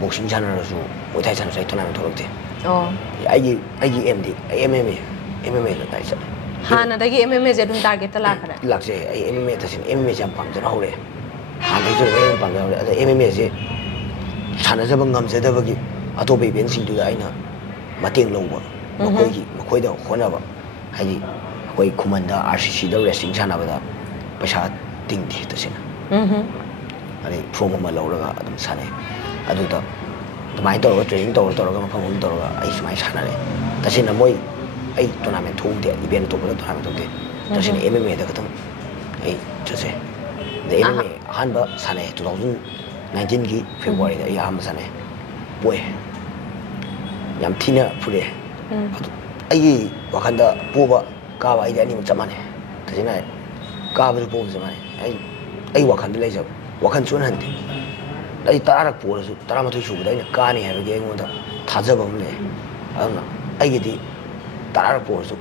ꯕꯣꯛꯁꯤꯡ ꯁꯥꯟꯅꯔꯁꯨ ꯃꯣꯏꯊꯥꯏ ꯁꯥꯟꯅꯔꯁꯨ ꯑꯩ ꯇꯣꯔꯅꯥꯃꯦꯟ ꯊꯣꯛꯂꯛꯇꯦ ꯑꯣ ꯑꯩꯒꯤ ꯑꯦꯝꯗꯤ ꯑꯩ ꯑꯦꯝ ꯑꯦꯝ ꯑꯦꯗ ꯑꯩ ꯆꯠꯂꯦ ꯍꯥꯟꯅꯗꯒꯤ ꯑꯦꯝ ꯑꯦꯝ ꯑꯦꯁꯦ ꯑꯗꯨꯝ ꯇꯥꯔꯒꯦꯠꯇ ꯂꯥꯛꯈ꯭ꯔꯦ ꯂꯥꯛꯆꯩ ꯑꯩ ꯑꯦꯝ ꯑꯦꯝ ꯑꯦ ꯇꯁꯦꯡꯅ ꯑꯦꯝ ꯑꯦꯝ ꯑꯦꯁꯦ ꯌꯥꯝ ꯄꯥꯝꯖꯅ ꯍꯧꯔꯛꯑꯦ ꯍꯥꯟꯅꯗꯒꯤꯁꯨ ꯑꯗꯨꯝ ꯑꯦꯝ ꯄꯥꯝꯖꯅ ꯍꯧꯔꯛꯑꯦ ꯑꯗ ꯑꯦꯝ ꯑꯦꯝ ꯑꯦꯁꯦ ꯁꯥꯟꯅꯖꯕ ꯉꯝꯖꯗꯕꯒꯤ ꯑꯇꯣꯞꯄ ꯏꯚꯦꯟꯁꯤꯡꯗꯨꯗ ꯑꯩꯅ ꯃꯇꯦꯡ ꯂꯧꯕ ꯃꯈꯣꯏꯗ ꯍꯣꯠꯅꯕ ꯍꯥꯏꯗꯤ ꯑꯩꯈꯣꯏ ꯈꯨꯃꯟꯗ ꯑꯥꯔ ꯁꯤ ꯁꯤꯗ ꯔꯦꯁꯂꯤꯡ ꯁꯥꯟꯅꯕꯗ ꯄꯩꯁꯥ ꯇꯤꯡꯗꯦ ꯇꯁꯦꯡꯅ ꯑꯗꯩ ꯐꯣꯝ ꯑꯃ ꯂꯧꯔꯒ ꯑꯗꯨꯝ ꯁꯥꯟꯅꯩ ꯑꯗꯨꯗ ꯑꯗꯨꯃꯥꯏꯅ ꯇꯧꯔꯒ ꯇ꯭ꯔꯦꯅꯤꯡ ꯇꯧꯔꯒ ꯃꯐꯝ ꯑꯃ ꯇꯧꯔꯒ ꯑꯩ ꯁꯨꯃꯥꯏꯅ ꯁꯥꯟꯅꯔꯦ ꯇꯁꯦꯡꯅ ꯃꯣꯏ ꯑꯩ ꯇꯣꯔꯅꯥꯃꯦꯟ ꯊꯣꯛꯎꯗꯦ ꯏꯚꯦꯟ ꯑꯇꯣꯞꯄꯗ ꯇꯣꯔꯅꯥꯃꯦꯟ ꯊꯣꯛꯇꯦ ꯇꯁꯦꯡꯅ ꯑꯦꯝ ꯑꯦꯝ ꯑꯦꯗ ꯈꯛꯇꯪ ꯑꯩ ꯆꯠꯆꯩ ꯑꯗꯩ ꯑꯦꯝ ꯑꯦꯝ ꯑꯦ ꯑꯍꯥꯟꯕ ꯁꯥꯟꯅꯩ 2019ꯒꯤ ꯐꯦꯕꯋꯥꯔꯤꯗ ꯑꯩ ꯑꯍꯥꯟꯕ ꯁꯥꯟꯅꯩ ꯄꯣꯏ ꯌꯥꯝ ꯊꯤꯅ ꯐꯨꯔꯛꯑꯦ ꯑꯗꯨ ꯑꯩꯒꯤ ꯋꯥꯈꯜꯗ ꯄꯣꯕ ꯀꯥꯕ ꯑꯩꯗꯤ ꯑꯅꯤꯃꯛ ꯆꯞ ꯃꯥꯟꯅꯩ ꯇꯁꯦꯡꯅ ꯀꯥꯕꯁꯨ ꯄꯣꯕꯁꯨ ꯆꯞ ꯃꯥꯟꯅꯩ ꯑꯩ ꯋꯥꯈꯜꯗ ꯂꯩꯖꯕ ꯋꯥꯈꯜ ꯁꯣꯟꯍꯟꯗꯦ ꯑꯩ 10ꯔꯛ ꯄꯣꯔꯁꯨ 11 ꯁꯨꯕꯗ ꯑꯩꯅ ꯀꯥꯅꯤ ꯍꯥꯏꯕꯒꯤ ꯑꯩꯉꯣꯟꯗ ꯊꯥꯖꯕ ꯑꯃ ꯂꯩ ꯑꯗꯨꯅ ꯑꯩꯒꯤꯗꯤ 10ꯔꯛ ꯄꯣꯔꯁꯨ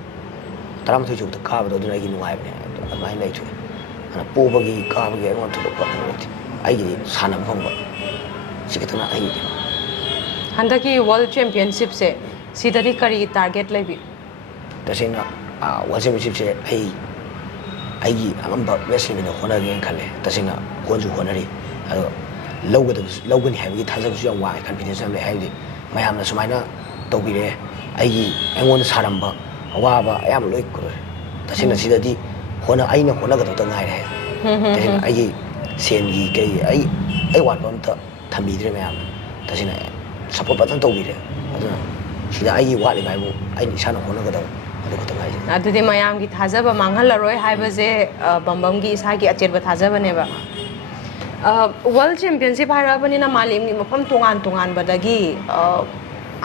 11 ꯁꯨꯕꯗ ꯀꯥꯕꯗꯣ ꯑꯗꯨꯅ ꯑꯩꯒꯤ ꯅꯨꯡꯉꯥꯏꯕꯅꯦ ꯑꯗꯨꯃꯥꯏꯅ ꯂꯩꯊꯣꯛꯑꯦ ꯑꯗꯨꯅ ꯄꯣꯕꯒꯤ ꯀꯥꯕꯒꯤ ꯑꯩꯉꯣꯟꯗ ꯊꯣꯏꯗꯣꯛꯄ ꯂꯩꯇꯦ ꯑꯩꯒꯤꯗꯤ ꯁꯥꯟꯅꯕ ꯐꯪꯕ ꯁꯤ ꯈꯛꯇꯅ ꯑꯩꯒꯤꯗꯤ ꯍꯟꯗꯛꯀꯤ ꯋꯥꯔꯜ ꯆꯦꯝꯄꯤꯌꯟꯁꯤꯞꯁꯦ ꯁꯤꯗꯗꯤ ꯀꯔꯤ ꯇꯥꯔꯒꯦꯠ ꯂꯩꯕꯤ ꯇꯁꯦꯡꯅ ꯋꯥꯔꯜ ꯆꯦꯝꯄꯤꯌꯟꯁꯤꯞꯁꯦ ꯑꯩꯒꯤ ꯑꯉꯝꯕ ꯕꯦꯁ ꯂꯦꯚꯦꯜꯗ ꯍꯣꯠꯅꯒꯦꯅ ꯈꯜꯂꯦ ꯇꯁꯦꯡꯅ ꯍꯣꯠꯁꯨ ꯍꯣꯠꯅꯔꯤ ꯑꯗꯣ ꯂꯧꯒꯅꯤ ꯍꯥꯏꯕꯒꯤ ꯊꯥꯖꯕꯁꯨ ꯌꯥꯝ ꯋꯥꯡꯉꯦ ꯀꯟꯐꯤꯗꯦꯟꯁ ꯌꯥꯝ ꯂꯩ ꯍꯥꯏꯕꯗꯤ ꯃꯌꯥꯝꯅ ꯁꯨꯃꯥꯏꯅ ꯇꯧꯕꯤꯔꯛꯑꯦ ꯑꯩꯉꯣꯟꯗ ꯁꯥꯔꯝꯕ ꯑꯋꯥꯕ ꯑꯌꯥꯝꯕ ꯂꯣꯏ ꯀꯣꯛꯑꯦ ꯇꯁꯦꯡꯅ ꯁꯤꯗꯗꯤ ꯑꯩꯅ ꯍꯣꯠꯅꯒꯗꯕꯇ ꯉꯥꯏꯔꯦ ꯇꯁꯦꯡꯅ ꯑꯩꯒꯤ ꯁꯦꯟꯒꯤ ꯑꯩ ꯋꯥꯠꯄ ꯑꯝꯇ ꯊꯝꯕꯤꯗ꯭ꯔꯦ ꯃꯌꯥꯝꯅ ꯇꯁꯦꯡꯅ ꯁꯞꯄꯣꯔꯠ ꯐꯖꯅ ꯇꯧꯕꯤꯔꯦ ꯑꯗꯨꯅ ꯁꯤꯗ ꯑꯩꯒꯤ ꯋꯥꯠꯂꯤꯕ ꯍꯥꯏꯕꯨ ꯑꯩꯅ ꯏꯁꯥꯅ ꯍꯣꯠꯅꯒꯗꯕ ꯑꯗꯨ ꯈꯛꯇ ꯉꯥꯏꯖꯩ ꯑꯗꯨꯗꯤ ꯃꯌꯥꯝꯒꯤ ꯊꯥꯖꯕ ꯃꯥꯡꯍꯜꯂꯔꯣꯏ ꯍꯥꯏꯕꯁꯦ ꯕꯝꯕꯝꯒꯤ ꯏꯁꯥꯒꯤ ꯑꯆꯦꯠꯄ ꯊꯥꯖꯕꯅꯦꯕ ꯋꯥꯔꯜ ꯆꯦꯝꯄꯤꯌꯟꯁꯤꯞ ꯍꯥꯏꯔꯛꯑꯕꯅꯤꯅ ꯃꯥꯂꯦꯝꯒꯤ ꯃꯐꯝ ꯇꯣꯉꯥꯟꯕꯗꯒꯤ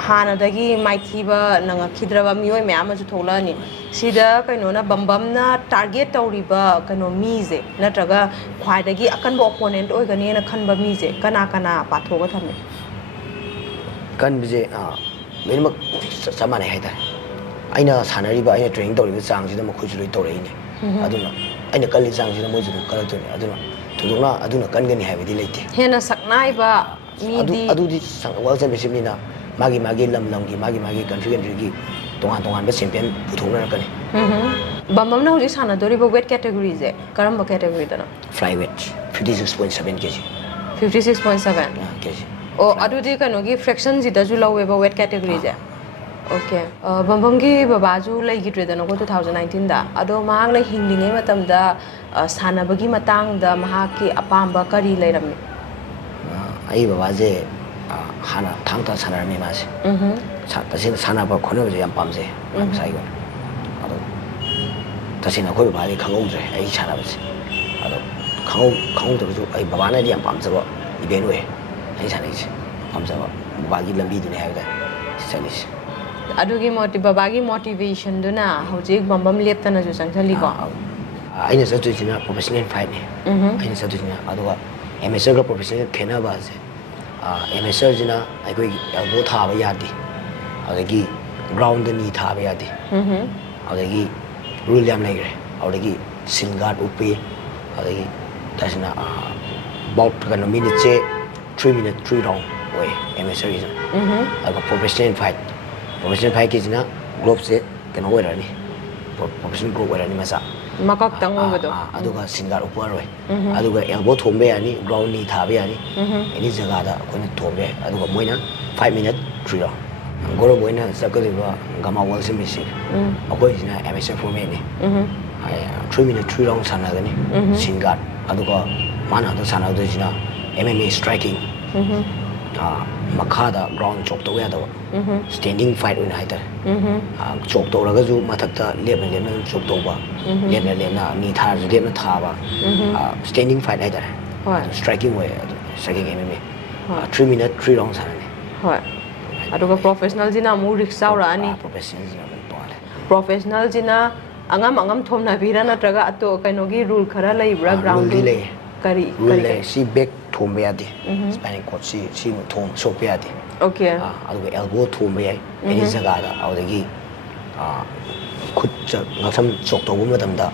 ꯍꯥꯟꯅꯗꯒꯤ ꯃꯥꯏꯊꯤꯕ ꯅꯪꯉꯛꯈꯤꯗ꯭ꯔꯕ ꯃꯤꯑꯣꯏ ꯃꯌꯥꯝ ꯑꯃꯁꯨ ꯊꯣꯛꯂꯛꯑꯅꯤ ꯁꯤꯗ ꯀꯩꯅꯣꯅ ꯕꯝꯕꯝꯅ ꯇꯥꯔꯒꯦꯠ ꯇꯧꯔꯤꯕ ꯃꯤꯁꯦ ꯅꯠꯇ꯭ꯔꯒ ꯈ꯭ꯋꯥꯏꯗꯒꯤ ꯑꯀꯟꯕ ꯑꯣꯄꯣꯅꯦꯟꯠ ꯑꯣꯏꯒꯅꯤꯅ ꯈꯟꯕ ꯃꯤꯁꯦ ꯀꯅꯥ ꯄꯥꯊꯣꯛꯑꯒ ꯊꯝꯃꯤ ꯀꯟꯕꯁꯦ ꯂꯣꯏꯅꯃꯛ ꯆꯞ ꯃꯥꯟꯅꯩ ꯍꯥꯏꯇꯥꯔꯦ ꯑꯩꯅ ꯁꯥꯟꯅꯔꯤꯕ ꯑꯩꯅ ꯇ꯭ꯔꯦꯅꯤꯡ ꯇꯧꯔꯤꯕ ꯆꯥꯡꯁꯤꯗ ꯃꯈꯣꯏꯁꯨ ꯂꯣꯏ ꯇꯧꯔꯛꯏꯅꯦ ꯑꯗꯨꯅ ꯑꯩꯅ ꯀꯜꯂꯤ ꯆꯥꯡꯁꯤꯗ ꯃꯣꯏꯁꯨ ꯑꯗꯨꯝ ꯀꯜꯂꯛꯇꯣꯏꯅꯦ ꯑꯗꯨꯅ ꯊꯣꯏꯗꯣꯛꯅ ꯑꯗꯨꯅ ꯀꯟꯒꯅꯤ ꯍꯥꯏꯕꯗꯤ ꯂꯩꯇꯦ ꯍꯦꯟꯅ ꯁꯛꯅꯥꯏꯕ ꯃꯤꯗꯤ ꯑꯗꯨꯗꯤ ꯋꯥꯔꯜ ꯆꯦꯝꯄꯤꯌꯟꯁꯤꯞꯅꯤꯅ ꯃꯥꯒꯤ ꯂꯝꯒꯤ ꯃꯥꯒꯤ ꯀꯟꯇ꯭ꯔꯤꯒꯤ ꯇꯣꯉꯥꯟꯕ ꯆꯦꯝꯄꯤꯌꯟ ꯄꯨꯊꯣꯛꯅꯔꯛꯀꯅꯤ ꯕꯝꯕꯝꯅ ꯍꯧꯖꯤꯛ ꯁꯥꯟꯅꯗꯣꯔꯤꯕ ꯋꯦꯠ ꯀꯦꯇꯦꯒꯣꯔꯤꯁꯦ ꯀꯔꯝꯕ ꯀꯦꯇꯦꯒꯣꯔꯤꯗꯅꯣ ꯐ꯭ꯂꯥꯏ ꯋꯦꯠ 56.7 kg 56.7 kg ꯑꯣ ꯑꯗꯨꯗꯤ ꯀꯩꯅꯣꯒꯤ ꯐ꯭ꯔꯦꯛꯁꯟꯁꯤꯗꯁꯨ ꯂꯧꯋꯦꯕ ꯋꯦꯠ ꯀꯦꯇꯦꯒꯣꯔꯤꯁꯦ ꯑꯣꯀꯦ ꯕꯝꯕꯝꯒꯤ ꯕꯕꯥꯁꯨ ꯂꯩꯈꯤꯗ꯭ꯔꯦꯗꯅꯀꯣ 2019ꯗ ꯑꯗꯣ ꯃꯍꯥꯛꯅ ꯍꯤꯡꯂꯤꯉꯩ ꯃꯇꯝꯗ ꯁꯥꯟꯅꯕꯒꯤ ꯃꯇꯥꯡꯗ ꯃꯍꯥꯛꯀꯤ ꯑꯄꯥꯝꯕ ꯀꯔꯤ ꯂꯩꯔꯝꯃꯤ ꯑꯩ ꯕꯕꯥꯁꯦ ꯍꯥꯟꯅ ꯊꯥꯡ ꯇꯥ ꯁꯥꯟꯅꯔꯝꯃꯤ ꯃꯥꯁꯦ ꯇꯁꯦꯡꯅ ꯁꯥꯟꯅꯕ ꯈꯣꯠꯅꯕꯁꯦ ꯌꯥꯝ ꯄꯥꯝꯖꯩ ꯉꯁꯥꯏꯒꯤ ꯑꯣꯏꯅ ꯑꯗꯣ ꯇꯁꯦꯡꯅ ꯑꯩꯈꯣꯏ ꯕꯕꯥꯗꯤ ꯈꯪꯍꯧꯗ꯭ꯔꯦ ꯑꯩ ꯁꯥꯟꯅꯕꯁꯦ ꯑꯗꯣ ꯈꯪꯍꯧꯗ꯭ꯔꯒꯁꯨ ꯑꯩ ꯕꯕꯥꯅꯗꯤ ꯌꯥꯝ ꯄꯥꯝꯖꯕ ꯏꯚꯦꯟ ꯑꯣꯏꯌꯦ ꯑꯩ ꯁꯥꯟꯅꯩꯁꯦ ꯄꯥꯝꯖꯕ ꯕꯕꯥꯒꯤ ꯂꯝꯕꯤꯗꯨꯅꯦ ꯍꯥꯏꯕ ꯇꯥꯔꯦ ꯆꯠꯂꯤꯁꯦ ꯑꯗꯨꯒꯤ ꯕꯕꯥꯒꯤ ꯃꯣꯇꯤꯚꯦꯁꯟꯗꯨꯅ ꯍꯧꯖꯤꯛ ꯕꯝꯕꯝ ꯂꯦꯞꯇꯅꯁꯨ ꯆꯪꯁꯤꯜꯂꯤꯀꯣ ꯑꯩꯅ ꯆꯠꯇꯣꯏꯁꯤꯅ ꯄ꯭ꯔꯣꯐꯦꯁꯅꯦꯜ ꯐꯥꯏꯠꯅꯤ ꯑꯩꯅ ꯆꯠꯇꯣꯏꯁꯤꯅ ꯑꯗꯨꯒ ꯑꯦꯃꯦꯆꯔꯒ ꯄ꯭ꯔꯣꯐꯦꯁꯅꯦꯜ ꯈꯦꯠꯅꯕꯁꯦ ꯑꯦꯃꯦꯆꯔꯁꯤꯅ ꯑꯩꯈꯣꯏꯒꯤ ꯑꯦꯜꯕꯣ ꯊꯥꯕ ꯌꯥꯗꯦ ꯑꯗꯒꯤ ꯒ꯭ꯔꯥꯎꯟꯗ ꯅꯤ ꯊꯥꯕ ꯌꯥꯗꯦ ꯑꯗꯒꯤ ꯔꯨꯜ ꯌꯥꯝ ꯂꯩꯈ꯭ꯔꯦ ꯑꯗꯨꯗꯒꯤ ꯁꯤꯟ ꯒꯥꯔꯗ ꯎꯞꯄꯤ ꯑꯗꯒꯤ ꯇꯁꯤꯅ ꯕꯥꯎꯠ ꯀꯩꯅꯣ ꯃꯤꯅꯤꯠꯁꯦ 3 minute 3 round ꯑꯣꯏ ꯑꯦꯃꯦꯆꯔꯒꯤꯁꯤꯅ ꯑꯗꯨꯒ ꯄ꯭ꯔꯣꯐꯦꯁꯅꯦꯜ ꯐꯥꯏꯠꯀꯤꯁꯤꯅ ꯒ꯭ꯂꯣꯞꯁꯦ ꯀꯩꯅꯣ ꯑꯣꯏꯔꯅꯤ ꯄ꯭ꯔꯣꯐꯦꯁꯅꯦꯜ ꯒ꯭ꯂꯣꯞ ꯑꯣꯏꯔꯅꯤ ꯃꯆꯥ ꯃꯀꯛꯇꯪ ꯑꯣꯏꯕꯗꯣ ꯑꯗꯨꯒ ꯁꯤꯟꯒꯥꯔ ꯎꯞꯄꯔꯣꯏ ꯑꯗꯨꯒ ꯑꯦꯜꯕꯣ ꯊꯣꯝꯕ ꯌꯥꯅꯤ ꯒ꯭ꯔꯥꯎꯟ ꯅꯤ ꯊꯥꯕ ꯌꯥꯅꯤ ꯑꯦꯅꯤ ꯖꯒꯥꯗ ꯑꯩꯈꯣꯏꯅ ꯊꯣꯝꯕ ꯌꯥꯏ ꯑꯗꯨꯒ ꯃꯣꯏꯅ 5 minute 3 round ꯒꯧꯔꯕ ꯑꯣꯏꯅ ꯆꯠꯀꯗꯧꯔꯤꯕ ꯒꯃꯥ ꯋꯥꯔꯜ ꯆꯦꯝꯄꯤꯌꯟꯁꯤꯞ ꯑꯩꯈꯣꯏꯁꯤꯅ ꯑꯦꯃꯦꯆꯔ ꯐꯣꯔꯃꯦꯠꯅꯤ 3 minute 3 round ꯁꯥꯟꯅꯒꯅꯤ ꯁꯤꯟ ꯒꯥꯔꯗ ꯑꯗꯨꯒ ꯃꯥꯅ ꯍꯟꯗꯛ ꯁꯥꯟꯅꯗꯣꯏꯁꯤꯅ MMA striking ꯃꯈꯥꯗ ꯒ꯭ꯔꯥꯎꯟ ꯆꯣꯛ ꯇꯧꯕ ꯌꯥꯗꯕ ꯁ꯭ꯇꯦꯟꯗꯤꯡ ꯐꯥꯏꯠ ꯑꯣꯏꯅ ꯍꯥꯏꯇꯥꯔꯦ ꯆꯣꯛ ꯇꯧꯔꯒꯁꯨ ꯃꯊꯛꯇ ꯂꯦꯞꯅ ꯂꯦꯞꯅ ꯑꯗꯨꯝ ꯆꯣꯛ ꯇꯧꯕ ꯂꯦꯞꯅ ꯂꯦꯞꯅ ꯅꯤ ꯊꯥꯔꯁꯨ ꯂꯦꯞꯅ ꯊꯥꯕ ꯁ꯭ꯇꯦꯟꯗꯤꯡ ꯐꯥꯏꯠ ꯍꯥꯏꯇꯥꯔꯦ ꯁ꯭ꯇ꯭ꯔꯥꯏꯀꯤꯡ ꯑꯣꯏ ꯑꯗꯨ ꯁ꯭ꯇ꯭ꯔꯥꯏꯀꯤꯡ MMA 3 minute 3 round ꯁꯥꯟꯅꯅꯤ ꯍꯣꯏ ꯑꯗꯨꯒ ꯄ꯭ꯔꯣꯐꯦꯁꯅꯦꯜꯁꯤꯅ ꯑꯃꯨꯛ ꯔꯤꯛꯁ ꯆꯥꯎꯔꯛꯑꯅꯤ ꯄ꯭ꯔꯣꯐꯦꯁꯅꯦꯜꯁꯤꯅ ꯑꯃꯨꯛ ꯇꯣꯉꯥꯜꯂꯦ ꯄ꯭ꯔꯣꯐꯦꯁꯅꯦꯜꯁꯤꯅ ꯑꯉꯝ ꯊꯣꯝꯅꯕꯤꯔ ꯅꯠꯇ꯭ꯔꯒ ꯀꯩꯅꯣꯒꯤ ꯔꯨꯜ ꯈꯔ ꯂꯩꯕ꯭ꯔꯥ ꯒ꯭ꯔꯥꯎꯟ ꯔꯨꯜꯗꯤ ꯂꯩ ꯀꯔꯤ ꯔꯨꯜ ꯂꯩ ꯁꯤ ꯕꯦꯛ ꯊꯣꯝꯕ ꯌꯥꯗꯦ ꯁ꯭ꯄꯥꯏꯅꯤꯡ ꯀꯣꯔꯗ ꯁꯤ ꯁꯣꯛꯄ ꯌꯥꯗꯦ ꯑꯣꯀꯦ ꯑꯗꯨꯒ ꯑꯦꯜꯕꯣ ꯊꯣꯝꯕ ꯌꯥꯏ ꯑꯦꯅꯤ ꯖꯒꯥꯗ ꯑꯗꯨꯗꯒꯤ ꯈꯨꯠ ꯉꯛꯁꯝ ꯆꯣꯛ ꯇꯧꯕ ꯃꯇꯝꯗ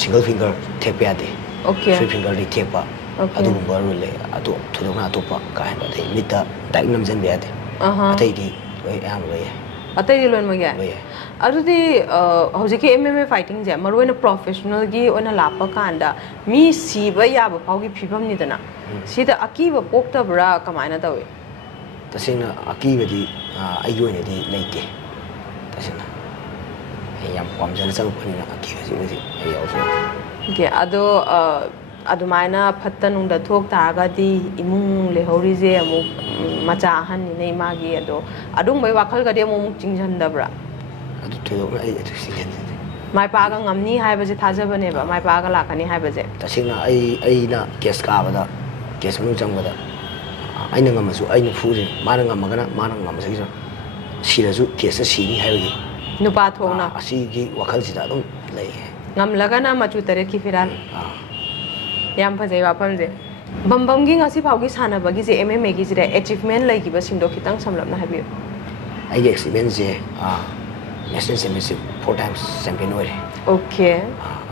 ꯁꯤꯡꯒꯜ ꯐꯤꯡꯒꯔ ꯊꯦꯛꯄ ꯌꯥꯗꯦ ꯑꯣꯀꯦ 3 ꯐꯤꯡꯒꯔꯗꯤ ꯊꯦꯛꯄ ꯑꯗꯨꯒꯨꯝꯕ ꯔꯨꯜ ꯂꯩ ꯊꯣꯏꯗꯣꯛꯅ ꯑꯇꯣꯞꯄ ꯀꯥ ꯍꯦꯟꯕ ꯑꯇꯩ ꯃꯤꯠꯇ ꯗꯥꯏꯔꯦꯛ ꯅꯝꯁꯤꯟꯕ ꯌꯥꯗꯦ ꯑꯇꯩꯗꯤ ꯂꯣꯏ ꯑꯌꯥꯝꯕ ꯂꯣꯏ ꯌꯥꯏ ꯑꯇꯩꯗꯤ ꯂꯣꯏꯅꯃꯛ ꯌꯥꯏ ꯂꯣꯏ ꯌꯥꯏ ꯑꯗꯨꯗꯤ ꯍꯧꯖꯤꯛꯀꯤ MMA ꯐꯥꯏꯇꯤꯡꯁꯦ ꯃꯔꯨꯑꯣꯏꯅ ꯄ꯭ꯔꯣꯐꯦꯁꯅꯦꯜꯒꯤ ꯑꯣꯏꯅ ꯂꯥꯛꯄ ꯀꯥꯟꯗ ꯃꯤ ꯁꯤꯕ ꯌꯥꯕ ꯐꯥꯎꯒꯤ ꯐꯤꯕꯝꯅꯤꯗꯅ ꯁꯤꯗ ꯑꯀꯤꯕ ꯄꯣꯛꯇꯕ꯭ꯔꯥ ꯀꯃꯥꯏꯅ ꯇꯧꯏ ꯇꯁꯦꯡꯅ ꯑꯀꯤꯕꯗꯤ ꯑꯩꯒꯤ ꯑꯣꯏꯅꯗꯤ ꯂꯩꯇꯦ ꯇꯁꯦꯡꯅ ꯑꯩ ꯌꯥꯝ ꯄꯥꯝꯖꯅ ꯆꯪꯉꯛꯄꯅꯤꯅ ꯑꯀꯤꯕꯁꯤꯃꯗꯤ ꯑꯩ ꯌꯥꯎꯖꯩ ꯑꯣꯀꯦ ꯑꯗꯣ ꯑꯗꯨꯃꯥꯏꯅ ꯐꯠꯇ ꯅꯨꯡꯗ ꯊꯣꯛ ꯇꯥꯔꯒꯗꯤ ꯏꯃꯨꯡ ꯂꯩꯍꯧꯔꯤꯁꯦ ꯑꯃꯨꯛ ꯃꯆꯥ ꯑꯍꯟꯅꯤꯅ ꯏꯃꯥꯒꯤ ꯑꯗꯣ ꯑꯗꯨꯝꯕꯩ ꯋꯥꯈꯜꯒꯗꯤ ꯑꯃꯨꯛ ꯆꯤꯡꯁꯤꯟꯗꯕ꯭ꯔꯥ ꯑꯗꯨ ꯊꯣꯏꯗꯣꯛꯅ ꯑꯩ ꯑꯗꯨ ꯆꯤꯡꯁꯤꯟꯖꯗꯦ ꯃꯥꯏ ꯄꯥꯛꯑꯒ ꯉꯝꯅꯤ ꯍꯥꯏꯕꯁꯦ ꯊꯥꯖꯕꯅꯦꯕ ꯃꯥꯏ ꯄꯥꯛꯑꯒ ꯂꯥꯛꯀꯅꯤ ꯍꯥꯏꯕꯁꯦ ꯇꯁꯦꯡꯅ ꯑꯩꯅ ꯀꯦꯁ ꯀꯥꯕꯗ ꯀꯦꯁ ꯃꯅꯨꯡ ꯆꯪꯕꯗ ꯑꯩꯅ ꯉꯝꯃꯁꯨ ꯑꯩꯅ ꯐꯨꯔꯤ ꯃꯥꯅ ꯉꯝꯃꯒꯅ ꯃꯥꯅ ꯉꯝꯃꯁꯨ ꯁꯤꯔꯁꯨ ꯀꯦꯁꯇ ꯁꯤꯅꯤ ꯍꯥꯏꯕꯒꯤ नुपा थोना ꯑꯁꯤꯒꯤ ꯋꯥꯈꯜꯁꯤꯗ ꯑꯗꯨꯝ ꯂꯩ ngamlagana machu tare ki firal yam phajai wafam je bambam gi ngasi phaugi sana bagi je MMA gi je achievement lai gi ba singdo khitang samlapna habiyo ꯑꯩꯒꯤ ꯑꯦꯛꯁꯄꯤꯔꯤꯌꯦꯟꯁꯁꯦ ꯅꯦꯁꯅꯦꯜ ꯆꯦꯝꯄꯤꯌꯟꯁꯤꯞ 4 times ꯆꯦꯝꯄꯤꯌꯟ ꯑꯣꯏꯔꯦ okay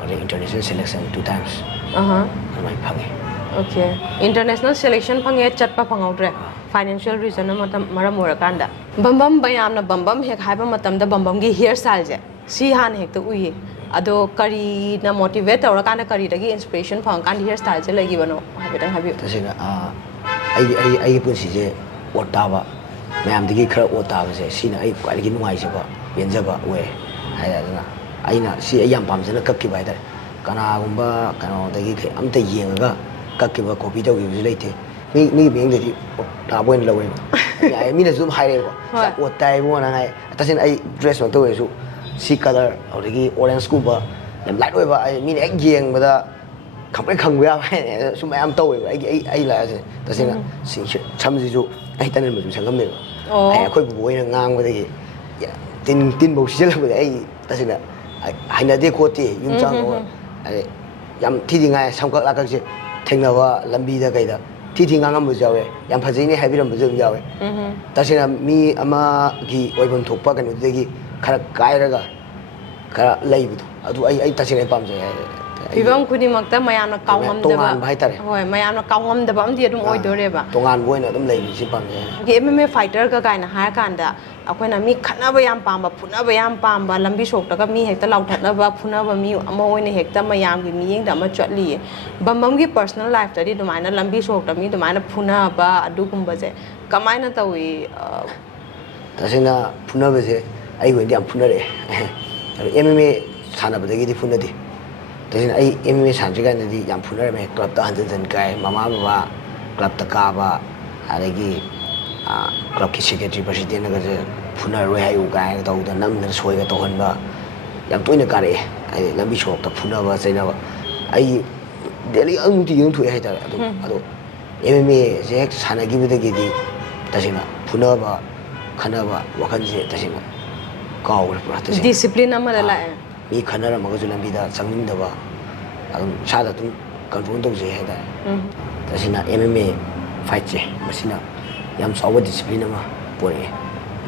ꯑꯗꯩ international selection 2 times ꯑꯗꯨꯃꯥꯏꯅ ꯐꯪꯉꯦ okay international selection phange chatpa phangawdre financial reason maram orakanda bambam bayamna bambam hek haiba matamda bambam gi hair style je si han hek to uyi ado kari na motivate orakanda kari dagi inspiration phangkan hair style je lagi bano haibetang habiyo tasena ai punsije otaba ꯃꯌꯥꯝꯗꯒꯤ ꯈꯔ ꯑꯣꯠ ꯇꯥꯕꯁꯦ ꯁꯤꯅ ꯑꯩ ꯈ꯭ꯋꯥꯏꯗꯒꯤ ꯅꯨꯡꯉꯥꯏꯖꯕ ꯄꯦꯟꯖꯕ ꯑꯣꯏ ꯍꯥꯏꯗꯅ ꯑꯩꯅ ꯁꯤ ꯑꯩ ꯌꯥꯝ ꯄꯥꯝꯖꯅ ꯀꯛꯈꯤꯕ ꯍꯥꯏꯇꯥꯔꯦ ꯀꯅꯥꯒꯨꯝꯕ ꯀꯩꯅꯣꯗꯒꯤ ꯑꯝꯇ ꯌꯦꯡꯉꯒ ꯀꯛꯈꯤꯕ ꯀꯣꯄꯤ ꯇꯧꯈꯤꯕꯁꯨ ꯂꯩꯇꯦ ꯃꯤꯒꯤ ꯃꯤꯠꯌꯦꯡꯗꯗꯤ ꯑꯣꯠ ꯇꯥꯕ ꯑꯣꯏꯅ ꯂꯧꯋꯦꯕ ꯃꯤꯅꯁꯨ ꯑꯗꯨꯝ ꯍꯥꯏꯔꯛꯑꯦꯕ ꯑꯣꯠ ꯇꯥꯏꯕꯣ ꯅꯪ ꯍꯥꯏ ꯇꯁꯦꯡꯅ ꯑꯩ ꯗ꯭ꯔꯦꯁ ꯃꯛꯇ ꯑꯣꯏꯔꯁꯨ ꯁꯤ ꯀꯂꯔ ꯑꯗꯨꯗꯒꯤ ꯑꯣꯔꯦꯟꯖꯀꯨꯝꯕ ꯌꯥꯝ ꯂꯥꯏꯠ ꯑꯣꯏꯕ ꯃꯤꯅ ꯍꯦꯛ ꯌꯦꯡꯕꯗ ꯈꯪꯕ ꯌꯥꯕ ꯍꯥꯏꯅ ꯁꯨꯝ ꯃꯌꯥꯝ ꯇꯧꯋꯦꯕ ꯑꯩ ꯂꯥꯛꯑꯁꯦ ꯇꯁꯦꯡꯅ ꯁꯝꯁꯤꯁꯨ ꯑꯩ ꯇꯅꯟꯕꯁꯨ ꯁꯪꯉꯝꯃꯦꯕ ꯑꯩꯈꯣꯏ ꯕꯨꯕꯣꯛ ꯍꯣꯏꯅ ꯉꯥꯡꯕꯗꯒꯤ ꯇꯤꯟꯐꯧ ꯁꯤꯖꯤꯜꯂꯛꯄꯗ ꯑꯩ ꯇꯁꯦꯡꯅ ꯍꯩꯅꯗꯦ ꯈꯣꯠꯇꯦ ꯌꯨꯝ ꯆꯪꯉꯒ ꯌꯥꯝ ꯊꯤꯉꯥꯏ ꯁꯝꯀꯛ ꯂꯥꯀꯛꯁꯦ ꯊꯦꯡꯅꯕ ꯂꯝꯕꯤꯗ ꯀꯩꯗ ꯊꯤ ꯉꯥꯡꯉꯝꯕꯁꯨ ꯌꯥꯎꯋꯦ ꯌꯥꯝ ꯐꯖꯩꯅꯦ ꯍꯥꯏꯕꯤꯔꯝꯕꯁꯨ ꯑꯗꯨꯝ ꯌꯥꯎꯋꯦ ꯇꯁꯦꯡꯅ ꯃꯤ ꯑꯃꯒꯤ ꯑꯣꯏꯐꯝ ꯊꯣꯛꯄ ꯀꯩꯅꯣꯗꯨꯗꯒꯤ ꯈꯔ ꯀꯥꯏꯔꯒ ꯈꯔ ꯂꯩꯕꯗꯣ ꯑꯗꯨ ꯑꯩ ꯇꯁꯦꯡꯅ ꯄꯥꯝꯖꯩ ꯐꯤꯕꯝ ꯈꯨꯗꯤꯡꯃꯛꯇ ꯃꯌꯥꯝꯅ ꯀꯥꯎꯉꯝꯗꯕ ꯇꯣꯉꯥꯟꯕ ꯍꯥꯏꯇꯥꯔꯦ ꯍꯣꯏ ꯃꯌꯥꯝꯅ ꯀꯥꯎꯉꯝꯗꯕ ꯑꯃꯗꯤ ꯑꯗꯨꯝ ꯑꯣꯏꯗꯣꯔꯦꯕ ꯇꯣꯉꯥꯟꯕ ꯑꯣꯏꯅ ꯑꯗꯨꯝ ꯂꯩꯕꯁꯤ ꯄꯥꯝꯖꯩ MMA ꯐꯥꯏꯇꯔꯒ ꯀꯥꯏꯅ ꯍꯥꯏꯔꯀꯥꯟꯗ ꯑꯩꯈꯣꯏꯅ ꯃꯤ ꯈꯠꯅꯕ ꯌꯥꯝ ꯄꯥꯝꯕ ꯐꯨꯅꯕ ꯌꯥꯝ ꯄꯥꯝꯕ ꯂꯝꯕꯤ ꯁꯣꯛꯇꯒ ꯃꯤ ꯍꯦꯛꯇ ꯂꯥꯎꯊꯠꯅꯕ ꯐꯨꯅꯕ ꯃꯤ ꯑꯃ ꯑꯣꯏꯅ ꯍꯦꯛꯇ ꯃꯌꯥꯝꯒꯤ ꯃꯤꯠꯌꯦꯡꯗ ꯑꯃ ꯆꯠꯂꯤꯌꯦ ꯕꯝꯕꯝꯒꯤ ꯄꯔꯁꯣꯅꯦꯜ ꯂꯥꯏꯐꯇꯗꯤ ꯑꯗꯨꯃꯥꯏꯅ ꯂꯝꯕꯤ ꯁꯣꯛꯇ ꯃꯤ ꯑꯗꯨꯃꯥꯏꯅ ꯐꯨꯅꯕ ꯑꯗꯨꯒꯨꯝꯕꯁꯦ ꯀꯃꯥꯏꯅ ꯇꯧꯏ ꯇꯁꯦꯡꯅ ꯐꯨꯅꯕꯁꯦ ꯑꯩꯒꯤ ꯑꯣꯏꯅꯗꯤ ꯌꯥꯝ ꯐꯨꯅꯔꯛꯑꯦ MMA ꯁꯥꯟꯅꯕꯗꯒꯤꯗꯤ ꯐꯨꯅꯗꯦ तसें MMA सानद्रिकानदी याम फुनरमे क्लब ता हंजन काय ममा बाबा क्लब ता काबा अदगी क्लब की सेक्रेटरी प्रेसिडेंट नगजे फुनरवे हायु गाय तौदा नमन सोयगा तौहनबा याम तोइना कारे आई लंबी शॉप ता फुनबा चैनाबा आई डेली अंगति yung थुए हाइता अदो MMA जे सानगिबदगिदी तसेना फुनबा खनबा वखन जे तसेना काउर पुरा तसे डिसिप्लिन अमदा लाए ꯃꯤ ꯈꯟꯅꯔꯝꯃꯒꯁꯨ ꯂꯝꯕꯤꯗ ꯆꯪꯅꯤꯡꯗꯕ ꯑꯗꯨꯝ ꯏꯁꯥꯗ ꯑꯗꯨꯝ ꯀꯟꯇ꯭ꯔꯣꯜ ꯇꯧꯖꯩ ꯍꯥꯏꯇꯥꯔꯦ ꯇꯁꯦꯡꯅ MMA ꯐꯥꯏꯠꯁꯦ ꯃꯁꯤꯅ ꯌꯥꯝ ꯆꯥꯎꯕ ꯗꯤꯁꯤꯄ꯭ꯂꯤꯟ ꯑꯃ ꯄꯨꯔꯛꯑꯦ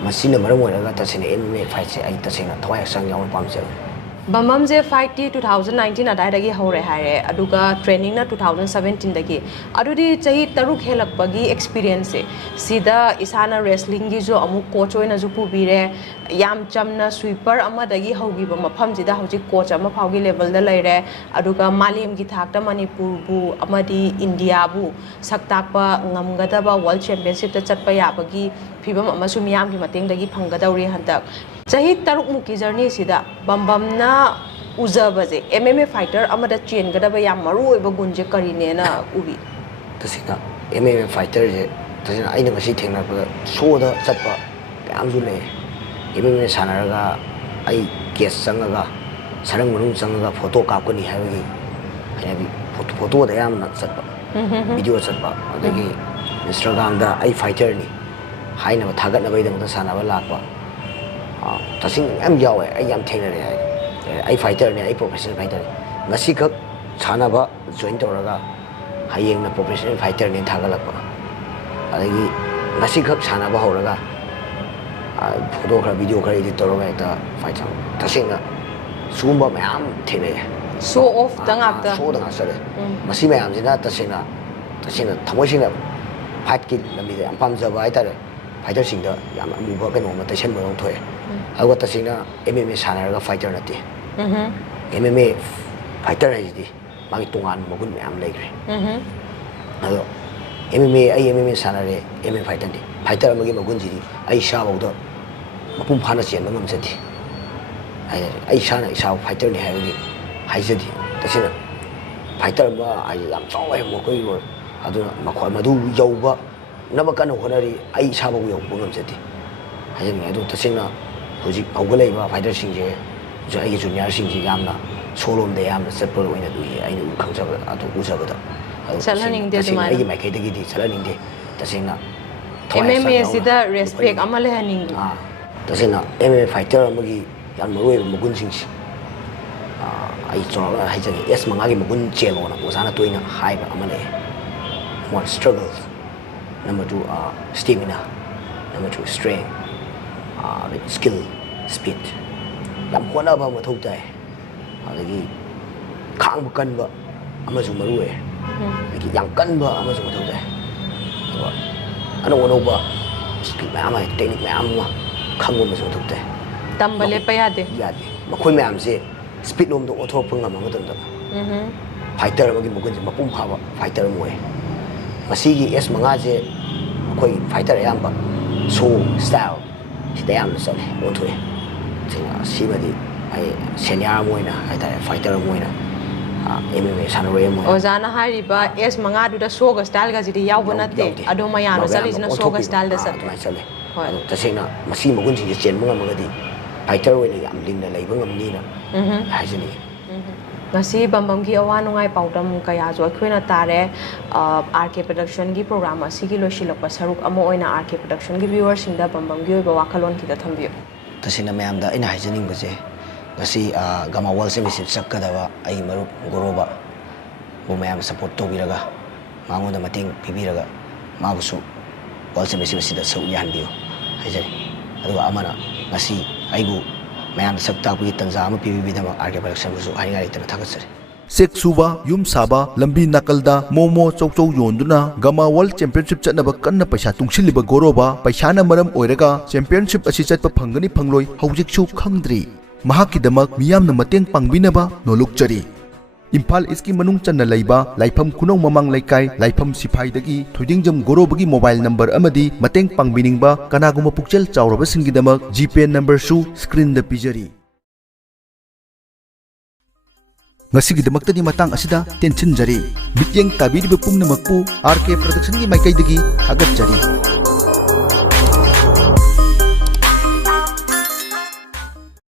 ꯃꯁꯤꯅ ꯃꯔꯝ ꯑꯣꯏꯔꯒ ꯇꯁꯦꯡꯅ MMA ꯐꯥꯏꯠꯁꯦ ꯑꯩ ꯇꯁꯦꯡꯅ ꯊꯋꯥꯏ ꯍꯛꯆꯥꯡ ꯌꯥꯎꯅ ꯄꯥꯝꯖꯕꯅꯤ ꯕꯝꯕꯝꯁꯦ ꯐꯥꯏꯠꯇꯤ 2019 ꯑꯗꯥꯏꯗꯒꯤ ꯍꯧꯔꯦ ꯍꯥꯏꯔꯦ ꯑꯗꯨꯒ ꯇ꯭ꯔꯦꯅꯤꯡꯅ 2017ꯗꯒꯤ ꯑꯗꯨꯗꯤ ꯆꯍꯤ 6 ꯍꯦꯜꯂꯛꯄꯒꯤ ꯑꯦꯛꯁꯄꯤꯔꯤꯌꯦꯟꯁꯁꯦ ꯁꯤꯗ ꯏꯁꯥꯅ ꯔꯦꯁꯂꯤꯡꯒꯤꯁꯨ ꯑꯃꯨꯛ ꯀꯣꯆ ꯑꯣꯏꯅꯁꯨ ꯄꯨꯕꯤꯔꯦ ꯌꯥꯝ ꯆꯝꯅ ꯁ꯭ꯋꯤꯄꯔ ꯑꯃꯗꯒꯤ ꯍꯧꯈꯤꯕ ꯃꯐꯝꯁꯤꯗ ꯍꯧꯖꯤꯛ ꯀꯣꯆ ꯑꯃ ꯐꯥꯎꯒꯤ ꯂꯦꯚꯦꯜꯗ ꯂꯩꯔꯦ ꯑꯗꯨꯒ ꯃꯥꯂꯦꯝꯒꯤ ꯊꯥꯛꯇ ꯃꯅꯤꯄꯨꯔꯕꯨ ꯑꯃꯗꯤ ꯏꯟꯗꯤꯌꯥꯕꯨ ꯁꯛ ꯇꯥꯛꯄ ꯉꯝꯒꯗꯕ ꯋꯥꯔꯜ ꯆꯦꯝꯄꯤꯌꯟꯁꯤꯞꯇ ꯆꯠꯄ ꯌꯥꯕꯒꯤ ꯐꯤꯕꯝ ꯑꯃꯁꯨ ꯃꯤꯌꯥꯝꯒꯤ ꯃꯇꯦꯡꯗꯒꯤ ꯐꯪꯒꯗꯧꯔꯤ ꯍꯟꯗꯛ ꯆꯍꯤ 6 ꯖꯔꯅꯤꯁꯤꯗ ꯕꯝꯕꯝꯅ ꯎꯖꯕꯁꯦ MMA ꯐꯥꯏꯇꯔ ꯑꯃꯗ ꯆꯦꯟꯒꯗꯕ ꯌꯥꯝ ꯃꯔꯨꯑꯣꯏꯕ ꯒꯨꯟꯁꯦ ꯀꯔꯤꯅꯦꯅ ꯎꯕꯤ ꯇꯁꯦꯡꯅ MMA ꯐꯥꯏꯇꯔꯁꯦ ꯇꯁꯦꯡꯅ ꯑꯩꯅ ꯉꯁꯤ ꯊꯦꯡꯅꯔꯛꯄꯗ ꯁꯣꯗ ꯆꯠꯄ ꯃꯌꯥꯝꯁꯨ ꯂꯩ MMA ꯁꯥꯟꯅꯔꯒ ꯑꯩ ꯀꯦꯁ ꯆꯪꯉꯒ ꯁꯔꯪ ꯃꯅꯨꯡ ꯆꯪꯉꯒ ꯐꯣꯇꯣ ꯀꯥꯞꯀꯅꯤ ꯍꯥꯏꯕꯒꯤ ꯍꯥꯏꯗꯤ ꯐꯣꯇꯣꯗ ꯌꯥꯝꯅ ꯆꯠꯄ ꯚꯤꯗꯤꯑꯣ ꯆꯠꯄ ꯑꯗꯒꯤ ꯏꯟꯁꯇꯥꯒ꯭ꯔꯥꯝꯗ ꯑꯩ ꯐꯥꯏꯇꯔꯅꯤ ꯍꯥꯏꯅꯕ ꯊꯥꯒꯠꯅꯕꯒꯤꯗꯃꯛꯇ ꯁꯥꯟꯅꯕ ꯂꯥꯛꯄ ꯇꯁꯦꯡꯅ ꯃꯌꯥꯝ ꯌꯥꯎꯋꯦ ꯑꯩ ꯌꯥꯝ ꯊꯦꯡꯅꯔꯦ ꯍꯥꯏ ꯑꯩ ꯐꯥꯏꯇꯔꯅꯤ ꯑꯩ ꯄ꯭ꯔꯣꯐꯦꯁꯅꯦꯜ ꯐꯥꯏꯇꯔꯅꯤ ꯉꯁꯤꯈꯛ ꯁꯥꯟꯅꯕ ꯖꯣꯏꯟ ꯇꯧꯔꯒ ꯍꯌꯦꯡꯅ ꯄ꯭ꯔꯣꯐꯦꯁꯅꯦꯜ ꯐꯥꯏꯇꯔꯅꯤ ꯊꯥꯒꯠꯂꯛꯄ ꯑꯗꯒꯤ ꯉꯁꯤꯈꯛ ꯁꯥꯟꯅꯕ ꯍꯧꯔꯒ ꯐꯣꯇꯣ ꯈꯔ ꯚꯤꯗꯤꯑꯣ ꯈꯔ ꯏꯗꯤꯠ ꯇꯧꯔꯒ ꯍꯦꯛꯇ ꯐꯥꯏꯠ ꯁꯥꯟꯅꯕ ꯇꯁꯦꯡꯅ ꯁꯤꯒꯨꯝꯕ ꯃꯌꯥꯝ ꯊꯦꯡꯅꯩ ꯁꯣ ꯑꯣꯐꯇ ꯉꯥꯛꯇ ꯁꯣꯗ ꯉꯥꯛ ꯆꯠꯂꯦ ꯃꯁꯤ ꯃꯌꯥꯝꯁꯤꯅ ꯇꯁꯦꯡꯅ ꯊꯃꯣꯏ ꯁꯦꯡꯅ ꯐꯥꯏꯠꯀꯤ ꯂꯝꯕꯤꯗ ꯌꯥꯝ ꯄꯥꯝꯖꯕ ꯍꯥꯏꯇꯥꯔꯦ ꯐꯥꯏꯇꯔꯁꯤꯡꯗ ꯌꯥꯝꯅ ꯑꯃꯨꯕ ꯀꯩꯅꯣꯝꯃ ꯇꯩꯁꯟꯕ ꯑꯃ ꯊꯣꯛꯑꯦ ꯑꯗꯨꯒ ꯇꯁꯦꯡꯅ MMA ꯁꯥꯟꯅꯔꯒ ꯐꯥꯏꯇꯔ ꯅꯠꯇꯦ MMA ꯐꯥꯏꯇꯔ ꯍꯥꯏꯁꯤꯗꯤ ꯃꯥꯒꯤ ꯇꯣꯉꯥꯟꯕ ꯃꯒꯨꯟ ꯃꯌꯥꯝ ꯂꯩꯈ꯭ꯔꯦ ꯑꯗꯣ ꯑꯩ MMA ꯁꯥꯟꯅꯔꯦ MMA ꯐꯥꯏꯇꯔꯅꯤ ꯐꯥꯏꯇꯔ ꯑꯃꯒꯤ ꯃꯒꯨꯟꯁꯤꯗꯤ ꯑꯩ ꯏꯁꯥꯐꯥꯎꯗ ꯃꯄꯨꯡ ꯐꯥꯅ ꯆꯦꯟꯕ ꯉꯝꯖꯗꯦ ꯍꯥꯏꯇꯥꯔꯦ ꯑꯩ ꯏꯁꯥꯅ ꯏꯁꯥꯕꯨ ꯐꯥꯏꯇꯔꯅꯤ ꯍꯥꯏꯕꯒꯤ ꯍꯥꯏꯖꯗꯦ ꯇꯁꯦꯡꯅ ꯐꯥꯏꯇꯔ ꯑꯃ ꯍꯥꯏꯁꯦ ꯌꯥꯝ ꯆꯥꯎꯋꯦ ꯑꯩꯈꯣꯏꯒꯤ ꯑꯣꯏ ꯑꯗꯨꯅ ꯃꯗꯨ ꯌꯧꯕ ꯅꯕ ꯀꯟꯅ ꯍꯣꯠꯅꯔꯤ ꯑꯩ ꯏꯁꯥꯐꯥꯎ ꯌꯧꯕ ꯉꯝꯖꯗꯦ ꯍꯥꯏꯖꯅꯤꯡꯉꯤ ꯑꯗꯨ ꯇꯁꯦꯡꯅ ꯍꯧꯖꯤꯛ ꯍꯧꯒꯠꯂꯛꯏꯕ ꯐꯥꯏꯇꯔꯁꯤꯡꯁꯦ ꯑꯩꯒꯤ ꯖꯨꯅꯤꯌꯔꯁꯤꯡꯁꯦ ꯌꯥꯝꯅ ꯁꯣꯂꯣꯝꯗ ꯌꯥꯝꯅ ꯆꯠꯄ ꯑꯣꯏꯅ ꯎꯏꯌꯦ ꯑꯩꯅ ꯈꯪꯖꯕꯗ ꯑꯗꯨ ꯎꯖꯕꯗ ꯆꯠꯍꯟꯅꯤꯡꯗꯦ ꯇꯁꯦꯡꯅ ꯑꯗꯨꯃꯥꯏꯅ ꯑꯩꯒꯤ ꯃꯥꯏꯀꯩꯗꯒꯤꯗꯤ ꯆꯠꯍꯟꯅꯤꯡꯗꯦ ꯇꯁꯦꯡꯅ MMA ꯁꯤꯗ ꯔꯦꯁꯄꯦꯛ ꯑꯃ ꯂꯩꯍꯟꯅꯤꯡꯉꯤ ꯇꯁꯦꯡꯅ MMA ꯐꯥꯏꯇꯔ ꯑꯃꯒꯤ ꯌꯥꯝ ꯃꯔꯨꯑꯣꯏꯕ ꯃꯒꯨꯟꯁꯤꯡꯁꯤ ꯑꯩ ꯆꯥꯎꯔꯥꯛꯅ ꯍꯥꯏꯖꯒꯦ S5ꯒꯤ ꯃꯒꯨꯟ ꯆꯦꯜꯂꯣꯅ ꯑꯣꯖꯥꯅ ꯇꯣꯏꯅ ꯍꯥꯏꯕ ꯑꯃ ꯂꯩ 1 struggle, number 2 stamina, number 2 strength, skill, speed. ꯌꯥꯝ ꯍꯣꯠꯅꯕ ꯃꯊꯧ ꯇꯥꯏ ꯑꯗꯒꯤ ꯈꯥꯡꯕ ꯀꯟꯕ ꯑꯃꯁꯨ ꯃꯔꯨ ꯑꯣꯏ ꯑꯗꯒꯤ ꯌꯥꯝ ꯀꯟꯕ ꯑꯃꯁꯨ ꯃꯊꯧ ꯇꯥꯏ ꯑꯗꯨꯒ ꯑꯅꯧ ꯑꯅꯧꯕ ꯁ꯭ꯀꯤꯜ ꯃꯌꯥꯝ ꯍꯥꯏ ꯇꯦꯛꯅꯤꯛ ꯃꯌꯥꯝ ꯑꯃ ꯈꯪꯕ ꯑꯃꯁꯨ ꯃꯊꯧ ꯇꯥꯏ ꯇꯝꯕ ꯂꯦꯞꯄ ꯌꯥꯗꯦ ꯃꯈꯣꯏ ꯃꯌꯥꯝꯁꯦ ꯁ꯭ꯄꯤꯠ ꯂꯣꯝꯗ ꯑꯣꯟꯊꯣꯔꯛꯄ ꯉꯝꯕ ꯃꯇꯝꯗ ꯐꯥꯏꯇꯔ ꯑꯃꯒꯤ ꯃꯒꯨꯟꯁꯦ ꯃꯄꯨꯡ ꯐꯥꯕ ꯐꯥꯏꯇꯔ ꯑꯃ ꯑꯣꯏ ꯃꯁꯤꯒꯤ S5ꯁꯦ ꯑꯩꯈꯣꯏ ꯐꯥꯏꯇꯔ ꯑꯌꯥꯝꯕ ꯁꯣ ꯁ꯭ꯇꯥꯏꯜ ꯁꯤꯗ ꯌꯥꯝꯅ ꯆꯠꯂꯦ ꯑꯣꯟꯊꯣꯛꯑꯦ ꯁꯤꯃꯗꯤ ꯑꯩ ꯁꯦꯅꯤꯌꯔ ꯑꯃ ꯑꯣꯏꯅ ꯍꯥꯏꯇꯥꯔꯦ ꯐꯥꯏꯇꯔ ꯑꯃ ꯑꯣꯏꯅ MMA ꯁꯥꯟꯅꯔꯣꯏ ꯑꯃ ꯑꯣꯏꯅ ꯑꯣꯖꯥꯅ ꯍꯥꯏꯔꯤꯕ S5ꯗꯨꯗ ꯁꯣꯒ ꯁ꯭ꯇꯥꯏꯜꯒꯁꯤꯗꯤ ꯌꯥꯎꯕ ꯅꯠꯇꯦ ꯑꯗꯣ ꯃꯌꯥꯝꯅ ꯆꯠꯂꯤꯁꯤꯅ ꯁꯣꯒ ꯁ꯭ꯇꯥꯏꯜꯗ ꯆꯠꯂꯦ ꯑꯗꯨꯃꯥꯏꯅ ꯆꯠꯂꯦ ꯑꯗꯣ ꯇꯁꯦꯡꯅ ꯃꯁꯤ ꯃꯒꯨꯟꯁꯤꯡꯁꯦ ꯆꯦꯟꯕ ꯉꯝꯃꯒꯗꯤ ꯐꯥꯏꯇꯔ ꯑꯣꯏꯅ ꯌꯥꯝ ꯂꯤꯡꯅ ꯂꯩꯕ ꯉꯝꯅꯤꯅ ꯍꯥꯏꯖꯅꯤꯡꯉꯤ ꯉꯁꯤ ꯕꯝꯕꯝꯒꯤ ꯑꯋꯥ ꯅꯨꯡꯉꯥꯏ ꯄꯥꯎꯗꯝ ꯀꯌꯥꯁꯨ ꯑꯩꯈꯣꯏꯅ ꯇꯥꯔꯦ RK ꯄ꯭ꯔꯗꯛꯁꯟꯒꯤ ꯄ꯭ꯔꯣꯒ꯭ꯔꯥꯝ ꯑꯁꯤꯒꯤ ꯂꯣꯏꯁꯤꯜꯂꯛꯄ ꯁꯔꯨꯛ ꯑꯃ ꯑꯣꯏꯅ RK ꯄ꯭ꯔꯗꯛꯁꯟꯒꯤ ꯚ꯭ꯌꯨꯋꯔꯁꯤꯡꯗ ꯕꯝꯕꯝꯒꯤ ꯑꯣꯏꯕ ꯋꯥꯈꯜꯂꯣꯟ ꯈꯤꯇ ꯊꯝꯕꯤꯌꯨ ꯇꯁꯦꯡꯅ ꯃꯌꯥꯝꯗ ꯑꯩꯅ ꯍꯥꯏꯖꯅꯤꯡꯕꯁꯦ ꯉꯁꯤ ꯒꯃꯥ ꯋꯥꯔꯜ ꯆꯦꯝꯄꯤꯌꯟꯁꯤꯞ ꯆꯠꯀꯗꯕ ꯑꯩꯒꯤ ꯃꯔꯨꯞ ꯒꯣꯔꯣꯕꯕꯨ ꯃꯌꯥꯝꯅ ꯁꯞꯄꯣꯔꯠ ꯇꯧꯕꯤꯔꯒ ꯃꯉꯣꯟꯗ ꯃꯇꯦꯡ ꯄꯤꯕꯤꯔꯒ ꯃꯥꯕꯨꯁꯨ ꯋꯥꯔꯜ ꯆꯦꯝꯄꯤꯌꯟꯁꯤꯞ ꯑꯁꯤꯗ ꯁꯔꯨꯛ ꯌꯥꯍꯟꯕꯤꯌꯨ ꯍꯥꯏꯖꯔꯤ ꯑꯗꯨꯒ ꯑꯃꯅ ꯉꯁꯤ ꯑꯩꯕꯨ ꯃꯌꯥꯝꯗ ꯁꯛ ꯇꯥꯛꯄꯒꯤ ꯇꯟꯖꯥ ꯑꯃ ꯄꯤꯕꯤꯕꯒꯤꯗꯃꯛ RK ꯄ꯭ꯔꯗꯛꯁꯟꯕꯨꯁꯨ ꯍꯥꯏꯅꯤꯡꯉꯥꯏ ꯂꯩꯇꯅ ꯊꯥꯒꯠꯆꯔꯤ ꯆꯦꯛ ꯁꯨꯕ ꯌꯨꯝ ꯁꯥꯕ ꯂꯝꯕꯤ ꯅꯥꯀꯜꯗ ꯃꯣꯃꯣ ꯆꯧꯆꯧ ꯌꯣꯟꯗꯨꯅ ꯒꯃꯥ ꯋꯥꯔꯜ ꯆꯦꯝꯄꯤꯌꯟꯁꯤꯞ ꯆꯠꯅꯕ ꯀꯟꯅ ꯄꯩꯁꯥ ꯇꯨꯡꯁꯤꯜꯂꯤꯕ ꯒꯣꯔꯣꯕ ꯄꯩꯁꯥꯅ ꯃꯔꯝ ꯑꯣꯏꯔꯒ ꯆꯦꯝꯄꯤꯌꯟꯁꯤꯞ ꯑꯁꯤ ꯆꯠꯄ ꯐꯪꯒꯅꯤ ꯐꯪꯂꯣꯏ ꯍꯧꯖꯤꯛꯁꯨ ꯈꯪꯗ꯭ꯔꯤ ꯃꯍꯥꯛꯀꯤꯗꯃꯛ ꯃꯤꯌꯥꯝꯅ ꯃꯇꯦꯡ ꯄꯥꯡꯕꯤꯅꯕ ꯅꯣꯜꯂꯨꯛꯆꯔꯤ ꯏꯝꯐꯥꯜ ꯏꯁꯀꯤ ꯃꯅꯨꯡ ꯆꯟꯅ ꯂꯩꯕ ꯂꯥꯏꯐꯝ ꯈꯨꯅꯧ ꯃꯃꯥꯡ ꯂꯩꯀꯥꯏ ꯂꯥꯏꯐꯝ ꯁꯤꯐꯥꯏꯗꯒꯤ ꯊꯣꯏꯗꯤꯡꯖꯝ ꯒꯣꯔꯣꯕꯒꯤ ꯃꯣꯕꯥꯏꯜ ꯅꯝꯕꯔ ꯑꯃꯗꯤ ꯃꯇꯦꯡ ꯄꯥꯡꯕꯤꯅꯤꯡꯕ ꯀꯅꯥꯒꯨꯝꯕ ꯄꯨꯛꯆꯦꯜ ꯆꯥꯎꯔꯕꯁꯤꯡꯒꯤꯗꯃꯛ ꯖꯤꯄꯦ ꯅꯝꯕꯔꯁꯨ ꯁ꯭ꯀ꯭ꯔꯤꯟꯗ ꯄꯤꯖꯔꯤ ꯉꯁꯤꯒꯤꯗꯃꯛꯇꯗꯤ ꯃꯇꯥꯡ ꯑꯁꯤꯗ ꯇꯦꯟꯁꯤꯟꯖꯔꯤ ꯃꯤꯠꯌꯦꯡ ꯇꯥꯕꯤꯔꯤꯕ ꯄꯨꯝꯅꯃꯛꯄꯨ RK ꯄ꯭ꯔꯗꯛꯁꯟꯒꯤ ꯃꯥꯏꯀꯩꯗꯒꯤ ꯊꯥꯒꯠꯆꯔꯤ